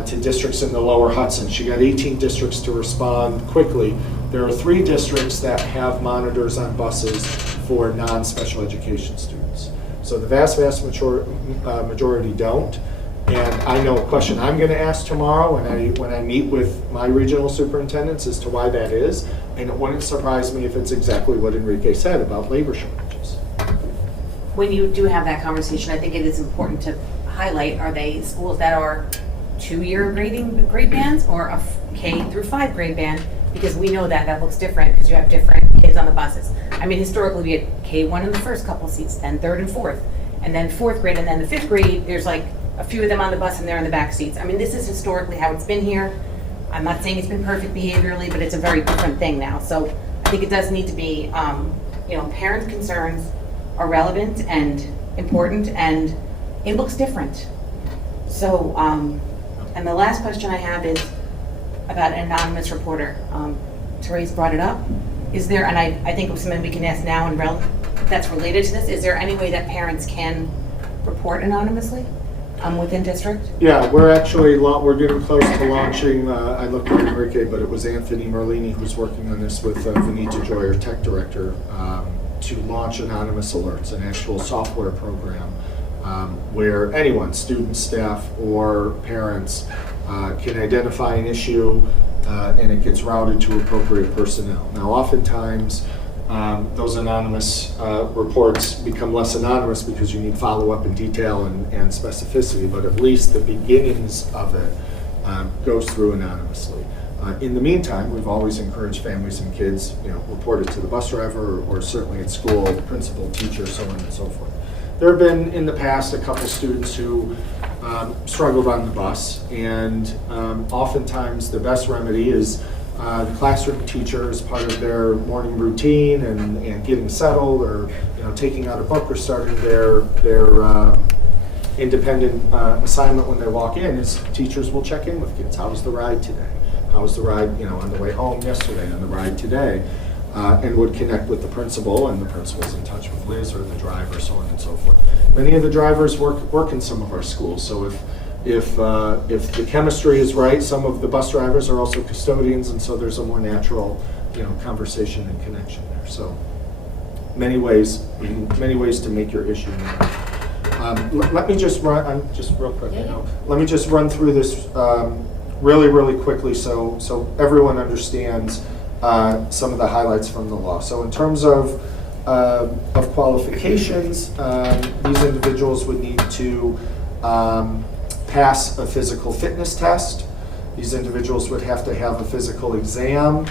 to districts in the lower Hudson. She got 18 districts to respond quickly. There are 3 districts that have monitors on buses for non-special education students. So the vast majority don't. And I know a question I'm going to ask tomorrow when I meet with my regional superintendents as to why that is. And it wouldn't surprise me if it's exactly what Enrique said about labor shortages. When you do have that conversation, I think it is important to highlight, are they schools that are 2-year grade bands or a K through 5 grade band? Because we know that looks different because you have different kids on the buses. I mean, historically, we had K1 in the first couple seats, then 3rd and 4th, and then 4th grade, and then the 5th grade, there's like a few of them on the bus and they're in the back seats. I mean, this is historically how it's been here. I'm not saying it's been perfect behaviorally, but it's a very different thing now. So I think it does need to be, parent concerns are relevant and important, and it looks different. So, and the last question I have is about an anonymous reporter. Therese brought it up. Is there, and I think it was something we can ask now and that's related to this, is there any way that parents can report anonymously within district? Yeah, we're getting close to launching, I looked at Enrique, but it was Anthony Merlini who's working on this with Vanita Joy, our tech director, to launch anonymous alerts, an actual software program where anyone, students, staff, or parents can identify an issue and it gets routed to appropriate personnel. Now, oftentimes, those anonymous reports become less anonymous because you need follow-up and detail and specificity, but at least the beginnings of it goes through anonymously. In the meantime, we've always encouraged families and kids, report it to the bus driver or certainly at school, principal, teacher, so on and so forth. There have been in the past a couple students who struggled on the bus, and oftentimes the best remedy is the classroom teacher, as part of their morning routine and getting settled, or taking out a book or starting their independent assignment when they walk in, is teachers will check in with kids. How was the ride today? How was the ride on the way home yesterday, on the ride today? And would connect with the principal, and the principal's in touch with Liz or the driver, so on and so forth. Many of the drivers work in some of our schools, so if the chemistry is right, some of the bus drivers are also custodians, and so there's a more natural conversation and connection there. So many ways to make your issue known. Let me just run. Just real quick. Let me just run through this really quickly, so everyone understands some of the highlights from the law. So in terms of qualifications, these individuals would need to pass a physical fitness test. These individuals would have to have a physical exam.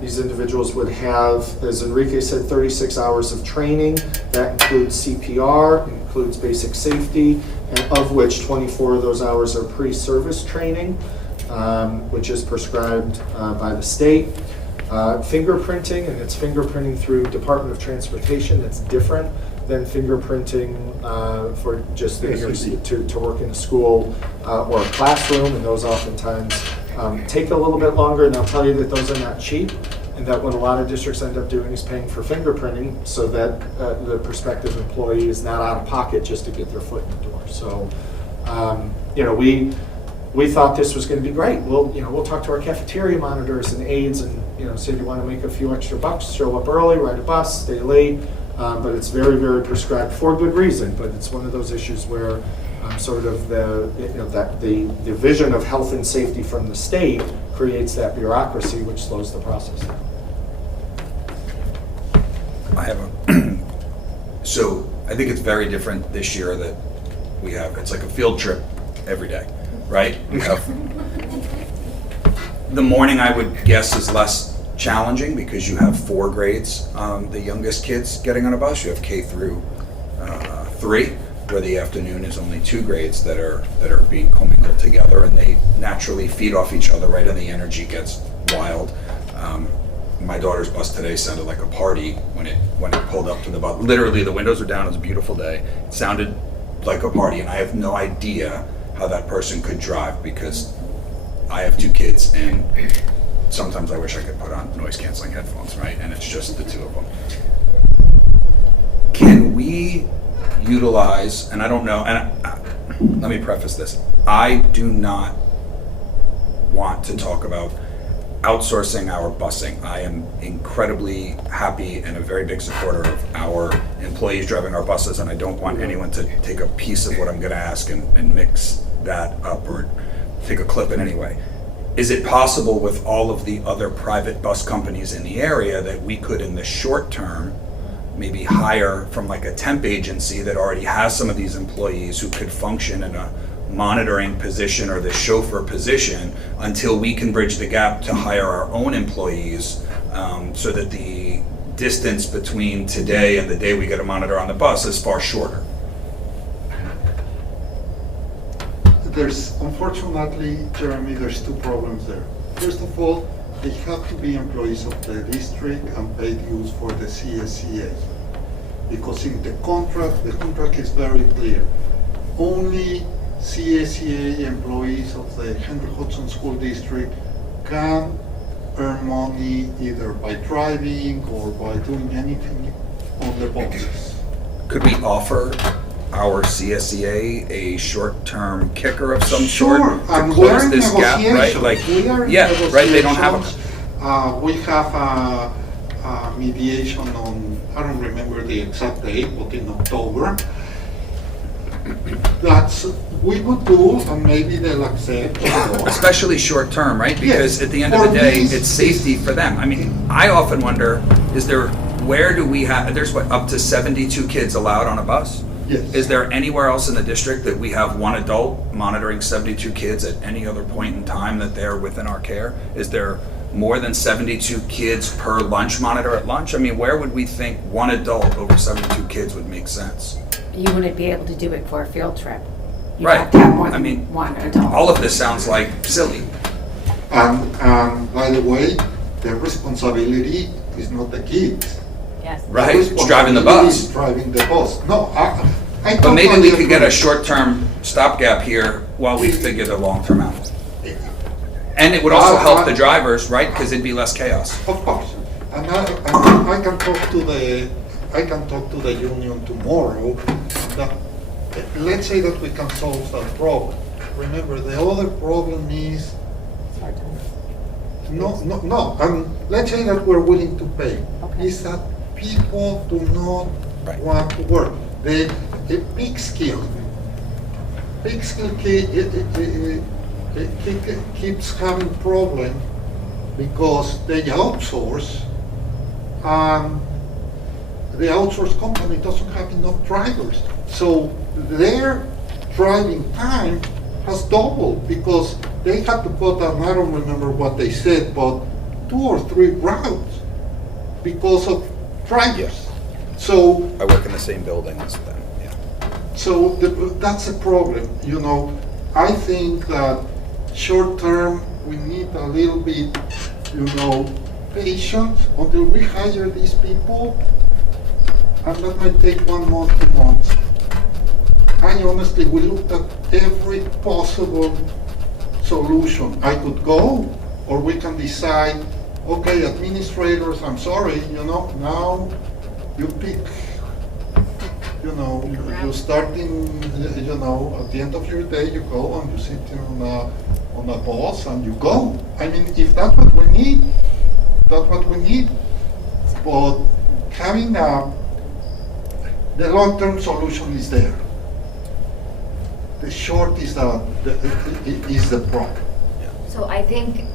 These individuals would have, as Enrique said, 36 hours of training. That includes CPR, includes basic safety, and of which 24 of those hours are pre-service training, which is prescribed by the state. Fingerprinting, and it's fingerprinting through Department of Transportation. That's different than fingerprinting for just to work in a school or a classroom, and those oftentimes take a little bit longer, and I'll tell you that those are not cheap, and that what a lot of districts end up doing is paying for fingerprinting so that the prospective employee is not out of pocket just to get their foot in the door. So, we thought this was going to be great. We'll talk to our cafeteria monitors and aides and say, do you want to make a few extra bucks, show up early, ride a bus, stay late, but it's very, very prescribed for good reason. But it's one of those issues where sort of the vision of health and safety from the state creates that bureaucracy, which slows the process down. So I think it's very different this year that it's like a field trip every day, right? We have the morning, I would guess, is less challenging because you have 4 grades, the youngest kids getting on a bus. You have K through 3, where the afternoon is only 2 grades that are being commingled together, and they naturally feed off each other, right? And the energy gets wild. My daughter's bus today sounded like a party when it pulled up to the bus. Literally, the windows were down. It was a beautiful day. It sounded like a party, and I have no idea how that person could drive because I have 2 kids, and sometimes I wish I could put on noise-canceling headphones, right? And it's just the 2 of them. Can we utilize, and I don't know, and let me preface this, I do not want to talk about outsourcing our busing. I am incredibly happy and a very big supporter of our employees driving our buses, and I don't want anyone to take a piece of what I'm gonna ask and mix that up or take a clip in any way. Is it possible with all of the other private bus companies in the area that we could, in the short term, maybe hire from like a temp agency that already has some of these employees who could function in a monitoring position or the chauffeur position until we can bridge the gap to hire our own employees, so that the distance between today and the day we get a monitor on the bus is far shorter? Unfortunately, Jeremy, there's two problems there. First of all, they have to be employees of the district and paid dues for the CSCA. Because in the contract is very clear. Only CSCA employees of the Henry Hudson School District can earn money either by driving or by doing anything on the buses. Could we offer our CSEA a short-term kicker of some Sure, sort to and we're close in this gap, right? negotiations. Like, We are in yeah, right, they don't have negotiations. We have a mediation on, I don't remember the exact date, but in October. That's, we would do, and maybe they'll accept. especially short-term, right? Because Yes, at the end of the for day, these- it's safety for them. I mean, I often wonder, where do we have, there's what, up to 72 kids allowed on a bus? Yes. Is there anywhere else in the district that we have one adult monitoring 72 kids at any other point in time that they're within our care? Is there more than 72 kids per lunch monitor at lunch? I mean, where would we think one adult over 72 kids would make sense? You wouldn't be able to do it for a field trip. You Right. have to have more I mean, than one adult. All of this sounds like silly. And by the way, the responsibility is not the kids. Yes. Right, it's driving the bus. Driving the bus. No, I But maybe totally we could get a agree. short-term stopgap here while we figure the long-term out. And it would also help the drivers, right? Because it'd be less chaos. Of course, and I can talk to the union tomorrow. That, let's say that we can solve that problem. Remember, the other problem is no. And let's say that we're willing to pay. Okay. Is that people do not Right. want to work. The big skill keeps having problem because they outsource. The outsource company doesn't have enough drivers, so their driving time has doubled because they had to put on, I don't remember what they said, but 2 or 3 routes because of drivers. So I work in the same building as them, yeah. so that's a problem, you know. I think that short term, we need a little bit, you know, patience until we hire these people. And that might take 1 month, 2 months. I honestly, we looked at every possible solution. I could go, or we can decide, okay, administrators, I'm sorry, you know, now you pick, you know, you start in, you know, at the end of your day, you go and you sit on a bus and you go. I mean, if that's what we need, that's what we need. But having the long-term solution is there. The short is the problem. So I think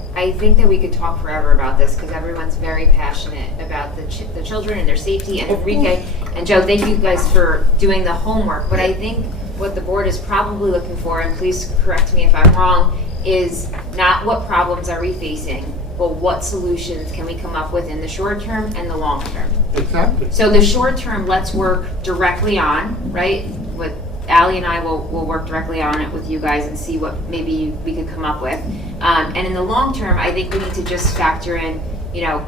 that we could talk forever about this because everyone's very passionate about the children and their safety. And Enrique and Joe, thank you guys for doing the homework. But I think what the board is probably looking for, and please correct me if I'm wrong, is not what problems are we facing, but what solutions can we come up with in the short term and the long term. Exactly. So the short term, let's work directly on, right? With Ally and I will work directly on it with you guys and see what maybe we could come up with. And in the long term, I think we need to just factor in, you know,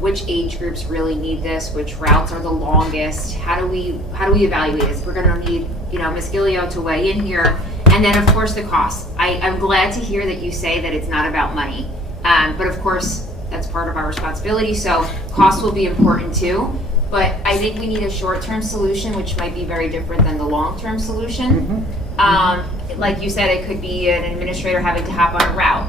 which age groups really need this, which routes are the longest, how do we evaluate this? We're gonna need, you know, Ms. Gilio to weigh in here. And then of course the cost. I'm glad to hear that you say that it's not about money. But of course, that's part of our responsibility, so cost will be important too. But I think we need a short-term solution, which might be very different than the long-term solution. Like you said, it could be an administrator having to hop on a route.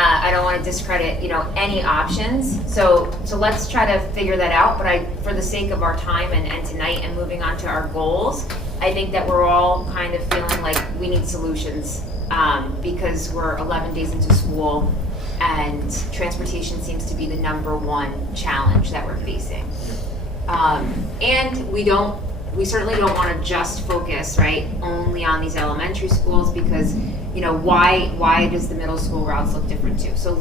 I don't want to discredit, any options. So let's try to figure that out. But for the sake of our time and tonight and moving on to our goals, I think that we're all kind of feeling like we need solutions because we're 11 days into school and transportation seems to be the #1 challenge that we're facing. And we certainly don't want to just focus, right, only on these elementary schools because, why does the middle school routes look different too? So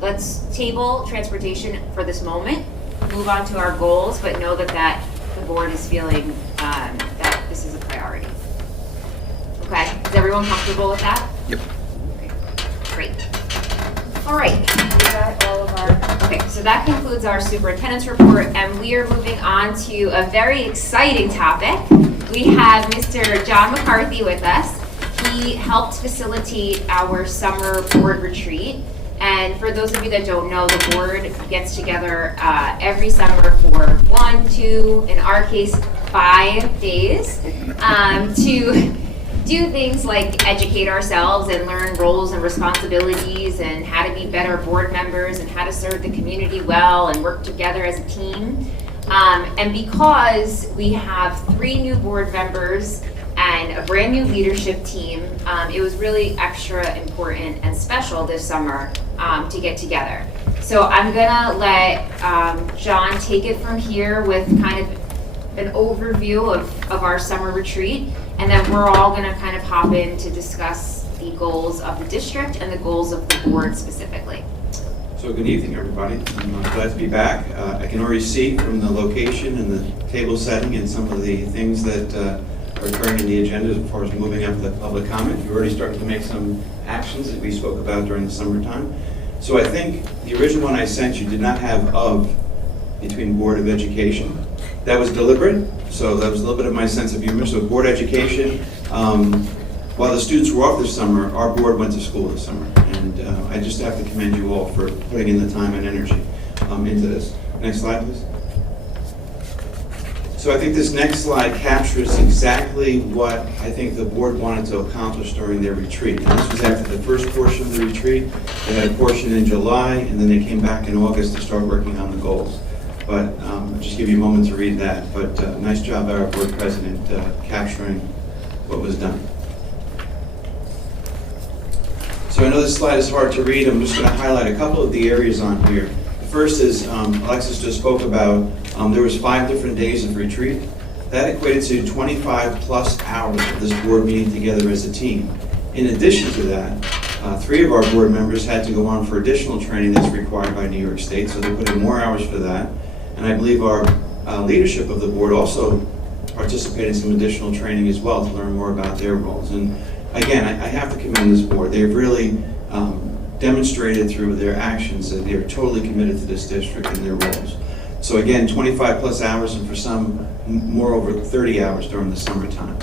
let's table transportation for this moment, move on to our goals, but know that the board is feeling that this is a priority. Okay, is everyone comfortable with that? Yep. Okay, great. All right, we got all of our, okay, so that concludes our superintendent's report, and we are moving on to a very exciting topic. We have Mr. John McCarthy with us. He helped facilitate our summer board retreat. And for those of you that don't know, the board gets together every summer for 1, 2, in our case, 5 days to do things like educate ourselves and learn roles and responsibilities and how to be better board members and how to serve the community well and work together as a team. And because we have 3 new board members and a brand new leadership team, it was really extra important and special this summer to get together. So I'm gonna let John take it from here with kind of an overview of our summer retreat, and then we're all gonna kind of hop in to discuss the goals of the district and the goals of the board specifically. So good evening, everybody. I'm glad to be back. I can already see from the location and the table setting and some of the things that are occurring in the agenda as far as moving up the public comment. You're already starting to make some actions that we spoke about during the summertime. So I think the original one I sent you did not have "of" between Board of Education. That was deliberate, so that was a little bit of my sense of humor. So Board Education, while the students were off this summer, our board went to school this summer. And I just have to commend you all for putting in the time and energy into this. Next slide, please. So I think this next slide captures exactly what I think the board wanted to accomplish during their retreat. And this was after the first portion of the retreat. They had a portion in July, and then they came back in August to start working on the goals. But I'll just give you a moment to read that. But nice job by our board president capturing what was done. So I know this slide is hard to read. I'm just going to highlight a couple of the areas on here. The first is, Alexis just spoke about, there was 5 different days of retreat. That equated to 25 plus hours of this board meeting together as a team. In addition to that, 3 of our board members had to go on for additional training that's required by New York State, so they put in more hours for that. And I believe our leadership of the board also participated in some additional training as well to learn more about their roles. And again, I have to commend this board. They've really demonstrated through their actions that they are totally committed to this district and their roles. So again, 25 plus hours, and for some, more over 30 hours during the summertime.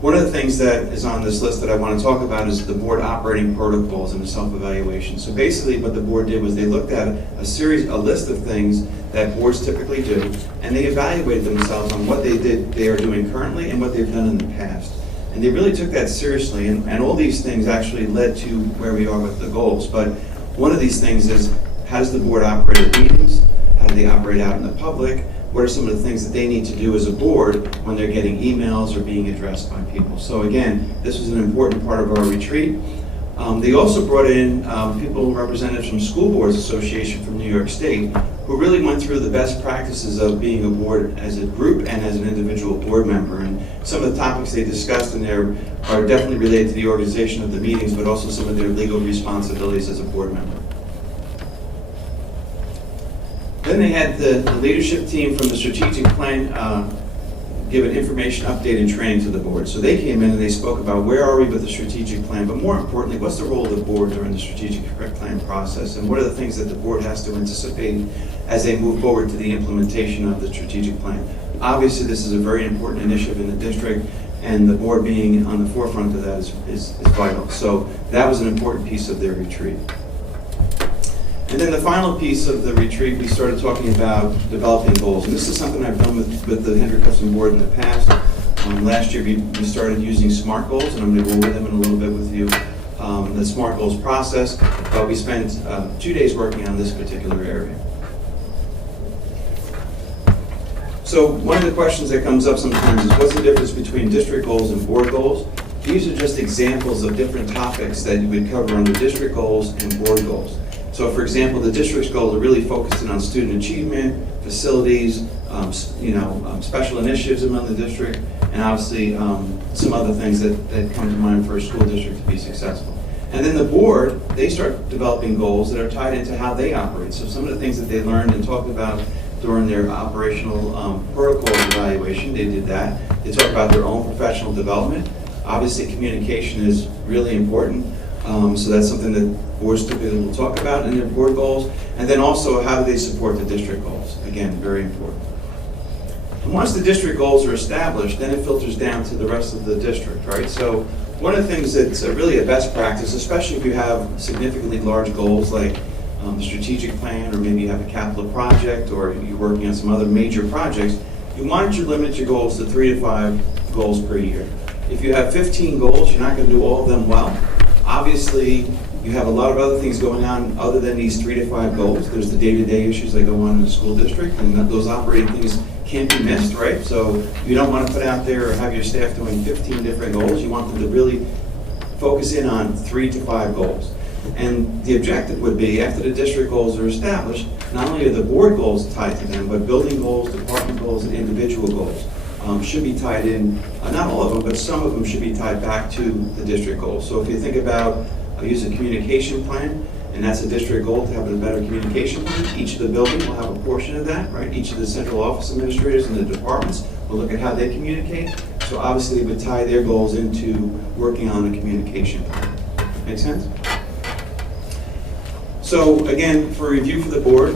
One of the things that is on this list that I want to talk about is the board operating protocols and the self-evaluation. So basically what the board did was they looked at a list of things that boards typically do, and they evaluated themselves on what they are doing currently and what they've done in the past. And they really took that seriously, and all these things actually led to where we are with the goals. But one of these things is, how does the board operate at meetings? How do they operate out in the public? What are some of the things that they need to do as a board when they're getting emails or being addressed by people? So again, this was an important part of our retreat. They also brought in people representatives from School Boards Association from New York State, who really went through the best practices of being a board as a group and as an individual board member. And some of the topics they discussed in there are definitely related to the organization of the meetings, but also some of their legal responsibilities as a board member. Then they had the leadership team from the strategic plan give an information update and training to the board. So they came in and they spoke about where are we with the strategic plan, but more importantly, what's the role of the board during the strategic plan process, and what are the things that the board has to anticipate as they move forward to the implementation of the strategic plan. Obviously, this is a very important initiative in the district, and the board being on the forefront of that is vital. So that was an important piece of their retreat. And then the final piece of the retreat, we started talking about developing goals. And this is something I've done with the Hendrick Hudson board in the past. Last year, we started using SMART goals, and I'm going to go over them in a little bit with you. the SMART goals process, but we spent 2 days working on this particular area. So one of the questions that comes up sometimes is what's the difference between district goals and board goals? These are just examples of different topics that you would cover under district goals and board goals. So for example, the district's goals are really focusing on student achievement, facilities, special initiatives among the district, and obviously some other things that come to mind for a school district to be successful. And then the board, they start developing goals that are tied into how they operate. So some of the things that they learned and talked about during their operational protocol evaluation, they did that. They talk about their own professional development. Obviously, communication is really important. So that's something that boards typically will talk about in their board goals. And then also, how do they support the district goals? Again, very important. And once the district goals are established, then it filters down to the rest of the district, right? So one of the things that's really a best practice, especially if you have significantly large goals like the strategic plan, or maybe you have a capital project, or you're working on some other major projects, you want to limit your goals to 3 to 5 goals per year. If you have 15 goals, you're not going to do all of them well. Obviously, you have a lot of other things going on other than these 3 to 5 goals. There's the day-to-day issues that go on in the school district, and those operating things can't be missed, right? So you don't want to put out there or have your staff doing 15 different goals. You want them to really focus in on 3 to 5 goals. And the objective would be, after the district goals are established, not only are the board goals tied to them, but building goals, department goals, and individual goals should be tied in. Not all of them, but some of them should be tied back to the district goals. So if you think about use a communication plan, and that's a district goal to have a better communication plan. Each of the buildings will have a portion of that, right? Each of the central office administrators and the departments will look at how they communicate. So obviously, they would tie their goals into working on a communication plan. Make sense? So again, for review for the board,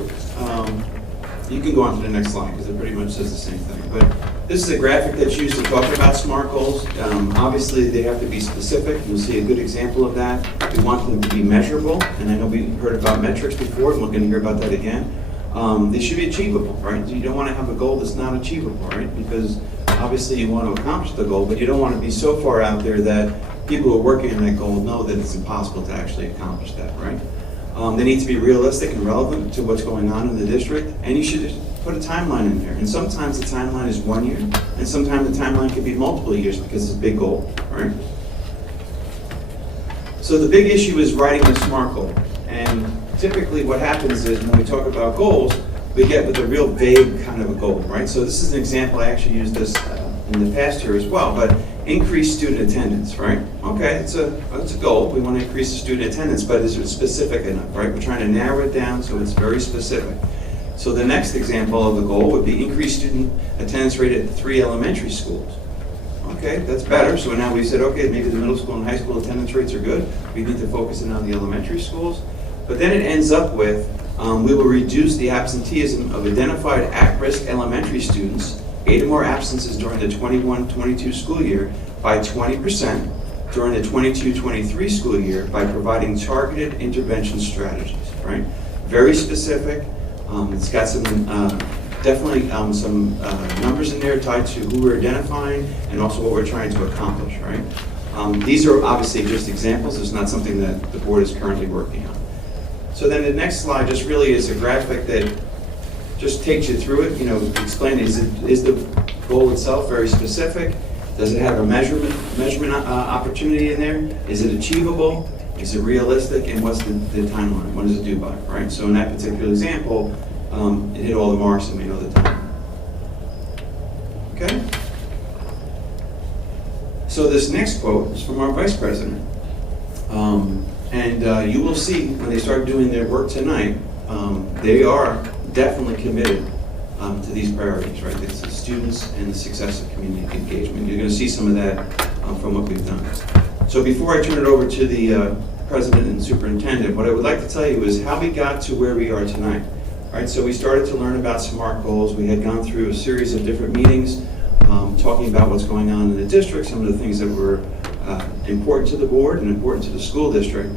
you can go on to the next slide because it pretty much says the same thing. But this is a graphic that's used to talk about SMART goals. Obviously, they have to be specific. You'll see a good example of that. We want them to be measurable, and I know we heard about metrics before, and we're going to hear about that again. They should be achievable, right? You don't want to have a goal that's not achievable, right? Because obviously you want to accomplish the goal, but you don't want to be so far out there that people who are working on that goal know that it's impossible to actually accomplish that, right? They need to be realistic and relevant to what's going on in the district, and you should put a timeline in there. And sometimes the timeline is 1 year, and sometimes the timeline could be multiple years because it's a big goal, right? So the big issue is writing a SMART goal. And typically what happens is when we talk about goals, we get with a real vague kind of a goal, right? So this is an example, I actually used this in the past here as well, but increase student attendance, right? Okay, it's a goal. We want to increase the student attendance, but is it specific enough, right? We're trying to narrow it down so it's very specific. So the next example of the goal would be increase student attendance rate at 3 elementary schools. Okay, that's better. So now we said, okay, maybe the middle school and high school attendance rates are good. We need to focus in on the elementary schools. But then it ends up with, we will reduce the absenteeism of identified at-risk elementary students, 8 or more absences during the 21-22 school year, by 20% during the 22-23 school year by providing targeted intervention strategies, right? Very specific. It's got some, definitely some numbers in there tied to who we're identifying and also what we're trying to accomplish, right? These are obviously just examples. It's not something that the board is currently working on. So then the next slide just really is a graphic that just takes you through it, explain is the goal itself very specific? Does it have a measurement opportunity in there? Is it achievable? Is it realistic? And what's the timeline? When does it due by, right? So in that particular example, it hit all the marks and we know the time. Okay? So this next quote is from our vice president. And you will see when they start doing their work tonight, they are definitely committed to these priorities, right? It's the students and the success of community engagement. You're going to see some of that from what we've done. So before I turn it over to the president and superintendent, what I would like to tell you is how we got to where we are tonight. Right? So we started to learn about SMART goals. We had gone through a series of different meetings talking about what's going on in the district, some of the things that were important to the board and important to the school district.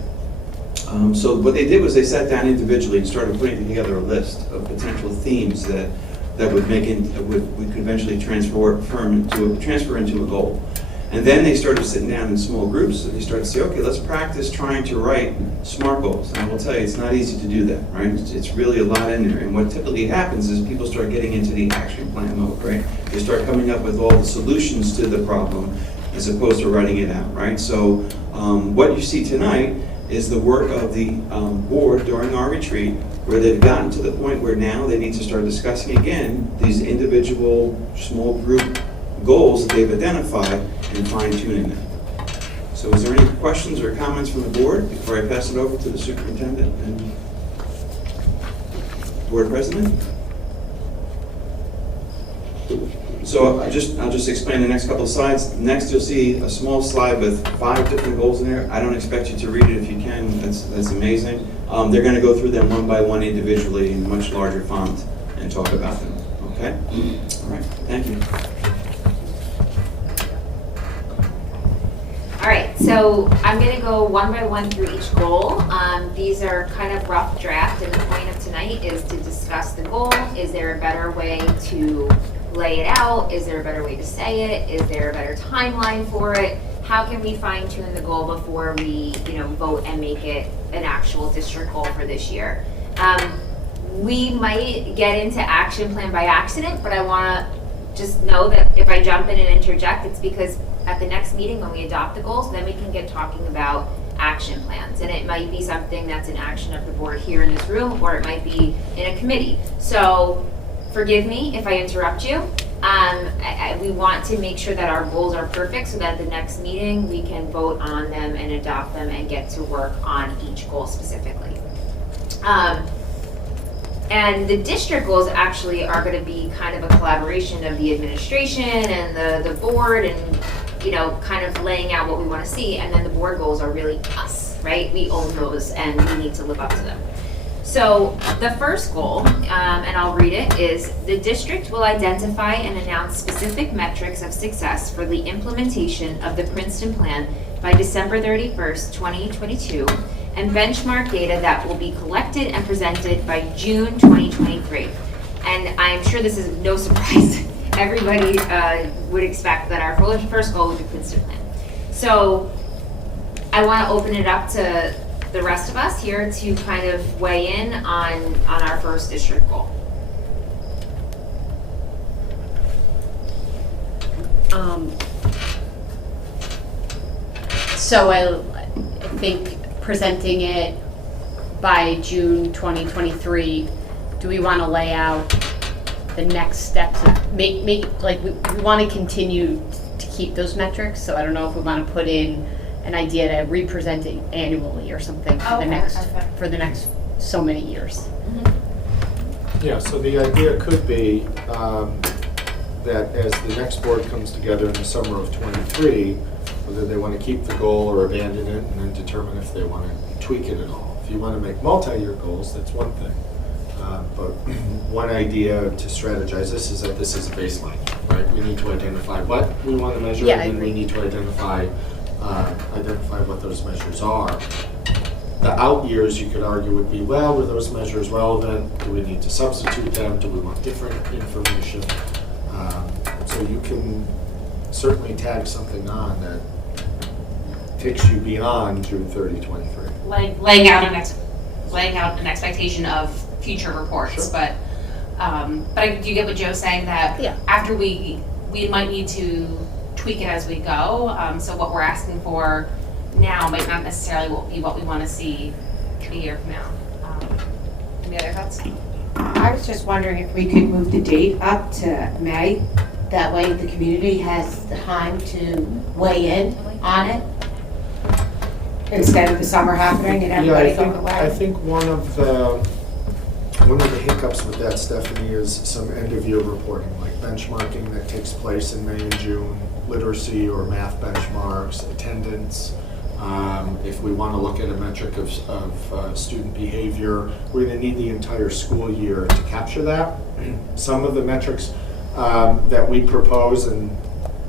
So what they did was they sat down individually and started putting together a list of potential themes that would make we could eventually transfer into a goal. And then they started sitting down in small groups, and they started to say, okay, let's practice trying to write SMART goals. And I will tell you, it's not easy to do that, right? It's really a lot in there. And what typically happens is people start getting into the action plan mode, right? They start coming up with all the solutions to the problem as opposed to writing it out, right? So what you see tonight is the work of the board during our retreat, where they've gotten to the point where now they need to start discussing again these individual small group goals that they've identified and fine-tuning them. So is there any questions or comments from the board before I pass it over to the superintendent and board president? So I'll just explain the next couple of slides. Next, you'll see a small slide with 5 different goals in there. I don't expect you to read it if you can. That's amazing. They're going to go through them one by one individually in much larger font and talk about them. Okay? All right. Thank you. All right, so I'm going to go one by one through each goal. These are kind of rough draft, and the point of tonight is to discuss the goal. Is there a better way to lay it out? Is there a better way to say it? Is there a better timeline for it? How can we fine tune the goal before we, vote and make it an actual district goal for this year? We might get into action plan by accident, but I want to just know that if I jump in and interject, it's because at the next meeting when we adopt the goals, then we can get talking about action plans. And it might be something that's an action of the board here in this room, or it might be in a committee. So forgive me if I interrupt you. We want to make sure that our goals are perfect so that at the next meeting we can vote on them and adopt them and get to work on each goal specifically. And the district goals actually are going to be kind of a collaboration of the administration and the board, and kind of laying out what we want to see. And then the board goals are really us, right? We own those and we need to live up to them. So the first goal, and I'll read it, is the district will identify and announce specific metrics of success for the implementation of the Princeton Plan by December 31st, 2022, and benchmark data that will be collected and presented by June 2023. And I'm sure this is no surprise. Everybody would expect that our first goal would be Princeton Plan. So I want to open it up to the rest of us here to kind of weigh in on our first district goal. So I think presenting it by June 2023, do we want to lay out the next steps of we want to continue to keep those metrics? So I don't know if we want to put in an idea to re-present it annually or something for the next so many years. Yeah, so the idea could be that as the next board comes together in the summer of #23, whether they want to keep the goal or abandon it, and then determine if they want to tweak it at all. If you want to make multi-year goals, that's one thing. But one idea to strategize this is that this is a baseline, right? We need to identify what we want to measure, and then we need to identify what those measures are. The out years, you could argue, would be, well, were those measures relevant? Do we need to substitute them? Do we want different information? So you can certainly tag something on that takes you beyond June 30, 23. Like laying out an expectation of future reports, Sure. But do you get what Joe's saying, that after we might need to tweak it as we go, so what we're asking for now might not necessarily be what we want to see a year from now. Any other thoughts? I was just wondering if we could move the date up to May. That way the community has the time to weigh in on it instead of the summer happening and everybody going away. I think one of the hiccups with that, Stephanie, is some end of year reporting, like benchmarking that takes place in May and June, literacy or math benchmarks, attendance. If we want to look at a metric of student behavior, we're going to need the entire school year to capture that. Some of the metrics that we propose, and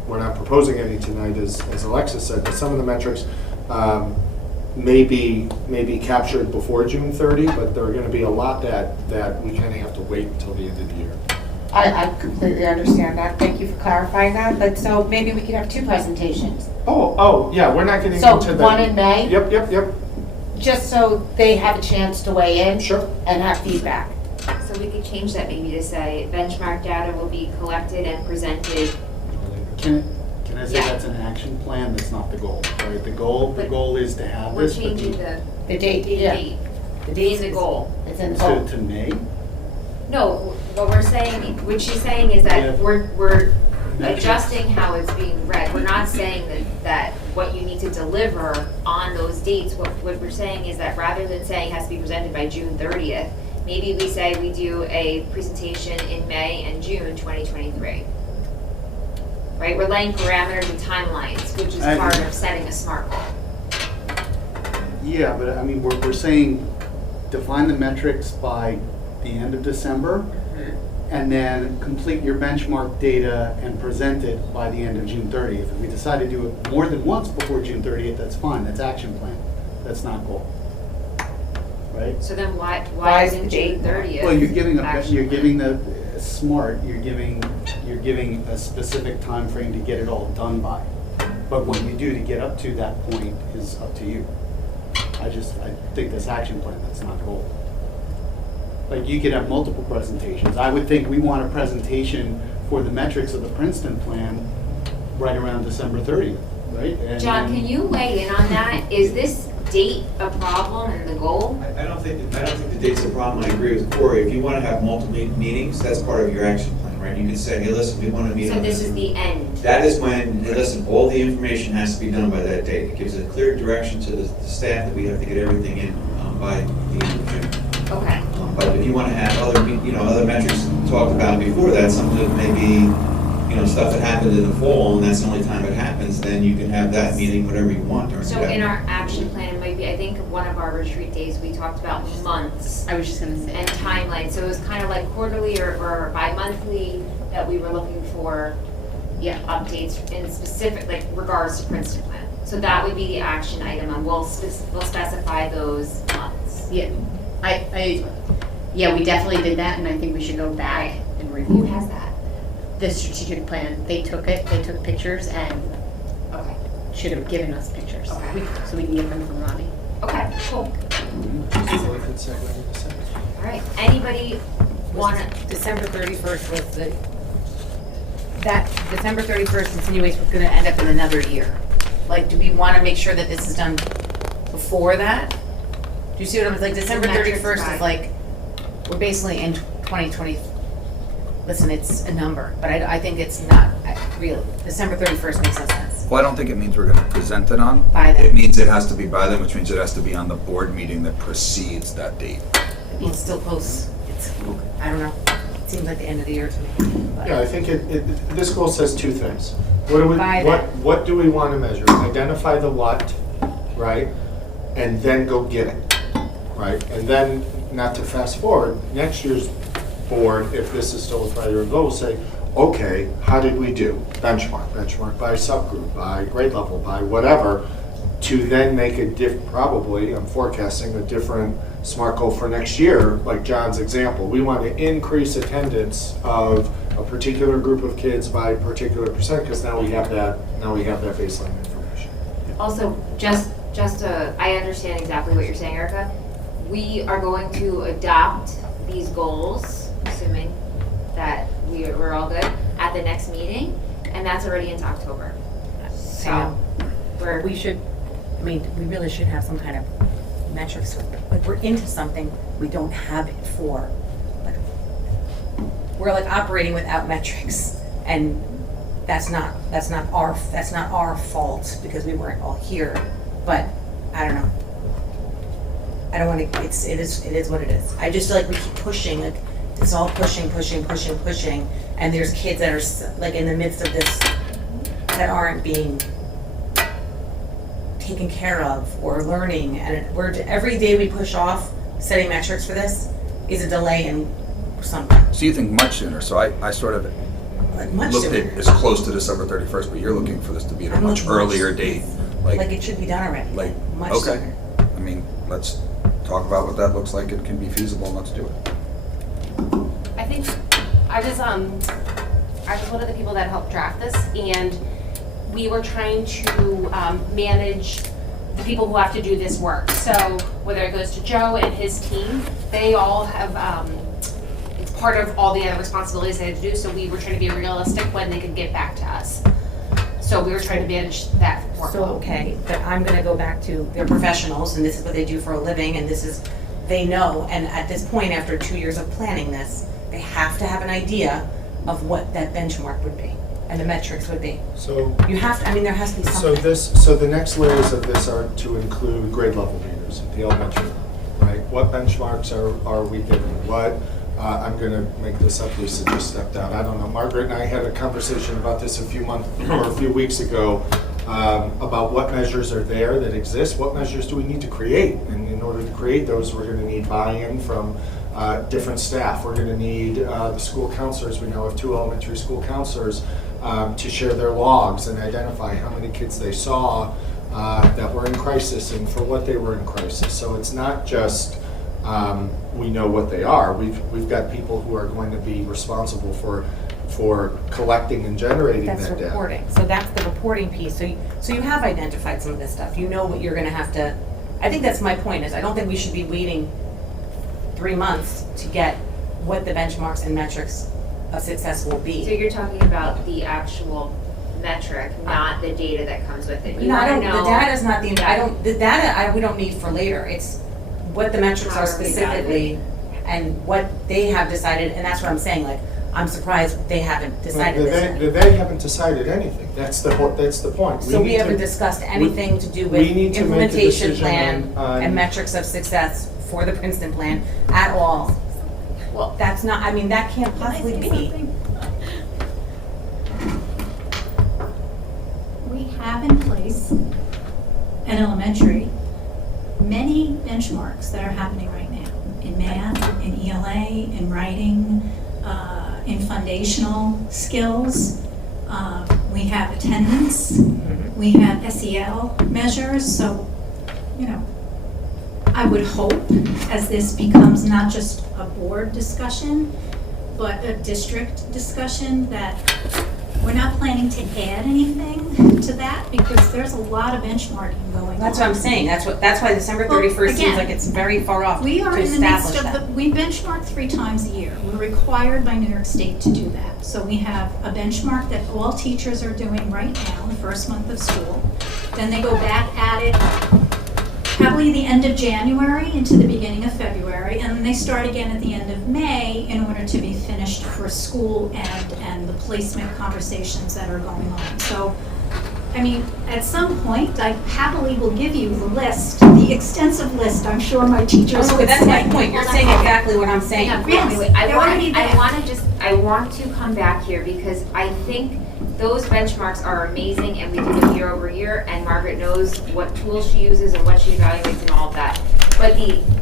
we're not proposing any tonight, as Alexis said, but some of the metrics may be captured before June 30, but there are going to be a lot that we kind of have to wait until the end of the year. I completely understand that. Thank you for clarifying that. But so maybe we could have 2 presentations. Oh, yeah, we're not getting So into the. one in May? Yep. Just so they have a chance to weigh in. Sure. And have feedback. So we could change that maybe to say benchmark data will be collected and presented. Can I say Yeah. that's an action plan, that's not the goal, right? The goal is to have We're this, but changing to The date, yeah. date. The Is date the goal. It's in the goal. to May. No, what we're saying, what she's saying is Yeah. that we're Metrics. adjusting how it's being read. We're not saying that what you need to deliver on those dates, what we're saying is that rather than saying it has to be presented by June 30th, maybe we say we do a presentation in May and June 2023. Right, we're laying parameters and timelines, which is part of setting a SMART goal. Yeah, but I mean, we're saying define the metrics by the end of December, and then complete your benchmark data and present it by the end of June 30th. If we decide to do it more than once before June 30th, that's fine, that's action plan, that's not goal. Right? So then why Why is isn't the June date? 30th? Well, you're giving action the SMART, you're giving a specific time frame to get it all done by. But what you do to get up to that point is up to you. I think this action plan, that's not goal. Like, you could have multiple presentations. I would think we want a presentation for the metrics of the Princeton plan right around December 30th, right? And John, then- can you weigh in on that? Is this date a problem in the goal? I don't think the date's a problem. I agree with Corey. If you want to have multiple meetings, that's part of your action plan, right? You can say, hey, listen, we want to meet So on this is the end. That is when, hey, listen, all the information has to be done by that date. It gives a clear direction to the staff that we have to get everything in by the end of June. Okay. But if you want to have other metrics talked about before that, some of it may be, stuff that happened in the fall, and that's the only time it happens, then you can have that meeting, whatever you want during So that. in our action plan, it might be, I think one of our retreat days, we talked about months I was just gonna say. and timelines. So it was kind of like quarterly or bi-monthly that we were looking for updates in specific, like regards to Princeton plan. So that would be the action item, and we'll specify those months. Yeah, we definitely did that, and I think we should go back and review. Who has that? The strategic plan, they took pictures and Okay. should have given us pictures. Okay. So we can get them from Ronnie. Okay, cool. All right, anybody want to? December 31st was that December 31st insinuates we're gonna end up in another year. Like, do we wanna make sure that this is done before that? Do you see what I'm, like, December metrics 31st by- is like, we're basically in 2020. Listen, it's a number, but I think it's not real. December 31st makes no sense. Well, I don't think it means we're gonna present it on. By then. It means it has to be by then, which means it has to be on the board meeting that precedes that date. It's still close. It's, I don't know. It seems like the end of the year to me. but- Yeah, I think this goal says two things. By then. What do we want to measure? Identify the what, right? And then go get it, right? And then, not to fast forward, next year's board, if this is still a priority goal, say, okay, how did we do? Benchmark by subgroup, by grade level, by whatever, to then make probably, I'm forecasting, a different SMART goal for next year, like John's example. We want to increase attendance of a particular group of kids by a particular percent, because now we have that baseline information. Also, I understand exactly what you're saying, Erica. We are going to adopt these goals, assuming that we're all good, at the next meeting, and that's already into October. So, We really should have some kind of metrics, like we're into something we don't have it for. Like, we're like operating without metrics, and that's not our fault because we weren't all here. But I don't know. I don't want to. It is what it is. I just feel like we keep pushing. Like it's all pushing, and there's kids that are like in the midst of this that aren't being taken care of or learning, and every day we push off setting metrics for this is a delay in something. So you think much sooner, so I sort of Like much looked at sooner. as close to December 31st, but you're looking for this to be at a I'm much looking earlier date. Like it should be done already. Like, much okay. sooner. I mean, let's talk about what that looks like. It can be feasible, and let's do it. I think I was one of the people that helped draft this, and we were trying to manage the people who have to do this work. So whether it goes to Joe and his team, they all have, it's part of all the other responsibilities they had to do, so we were trying to be realistic when they could get back to us. So we were trying to manage that workload. So, okay, but I'm gonna go back to, they're professionals, and this is what they do for a living, and this is, they know, and at this point, after 2 years of planning this, they have to have an idea of what that benchmark would be, and the metrics would be. So, You have to, I mean, there has to be so something. so the next layers of this are to include grade level leaders at the elementary level, right? What benchmarks are we giving? What, I'm gonna make this up, Lisa just stepped out. I don't know, Margaret and I had a conversation about this a few weeks ago, about what measures are there that exist, what measures do we need to create? And in order to create those, we're gonna need buy-in from different staff. We're gonna need the school counselors. We now have 2 elementary school counselors to share their logs and identify how many kids they saw that were in crisis and for what they were in crisis. So it's not just we know what they are. We've got people who are going to be responsible for collecting and generating That's that data. reporting, so that's the reporting piece. So you have identified some of this stuff. You know what you're gonna have to, I think that's my point, is I don't think we should be waiting 3 months to get what the benchmarks and metrics of success will So be. you're talking about the actual metric, not the data that comes with it. You No, I wanna don't, know. the data's not the data we don't need for later. It's what the metrics How are are we specifically and what they have decided, and that's what I'm saying, like, I'm surprised they haven't decided this. They haven't decided anything. That's the point. So we need to- haven't discussed anything to do with we need to make a implementation decision plan on- and metrics of success for the Princeton plan at all. Well, that's not, I mean, that can't possibly be. We have in place at elementary many benchmarks that are happening right now in math, in ELA, in writing, in foundational skills. We have attendance, we have SEL measures, so, you know, I would hope as this becomes not just a board discussion, but a district discussion, that we're not planning to add anything to that, because there's a lot of benchmarking going on. That's what I'm saying, that's why December 31st seems again, like it's very far off to We are in the midst establish of that. we benchmark 3 times a year. We're required by New York State to do that. So we have a benchmark that all teachers are doing right now, the first month of school. Then they go back at it probably the end of January into the beginning of February, and then they start again at the end of May in order to be finished for school and the placement conversations that are going on. So, I mean, at some point, I happily will give you the list, the extensive list, I'm sure my teachers Oh, would but that's my say. point, you're saying exactly what I'm saying. Yeah, Yes, wait, they're already there. I want to come back here because I think those benchmarks are amazing and we do them year over year, and Margaret knows what tools she uses and what she evaluates and all of that. But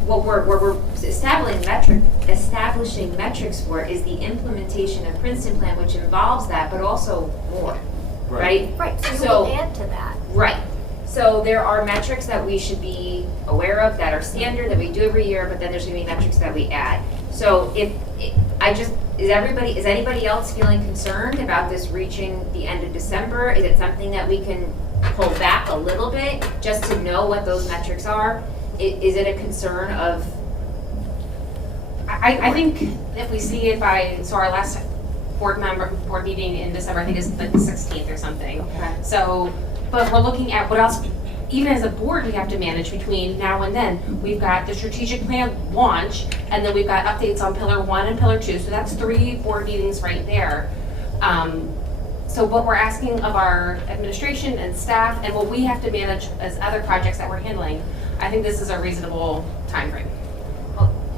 what we're establishing metrics for is the implementation of Princeton Plan, which involves that, but also more, right? Right, so you So- will add to that. Right. So there are metrics that we should be aware of that are standard, that we do every year, but then there's gonna be metrics that we add. So is anybody else feeling concerned about this reaching the end of December? Is it something that we can pull back a little bit just to know what those metrics are? Is it a concern of, I think if we see it so our last board meeting in December, I think is like the 16th or something. Okay. So, but we're looking at what else, even as a board, we have to manage between now and then. We've got the strategic plan launch, and then we've got updates on Pillar 1 and Pillar 2, so that's 3 board meetings right there. So what we're asking of our administration and staff, and what we have to manage as other projects that we're handling, I think this is a reasonable timeframe.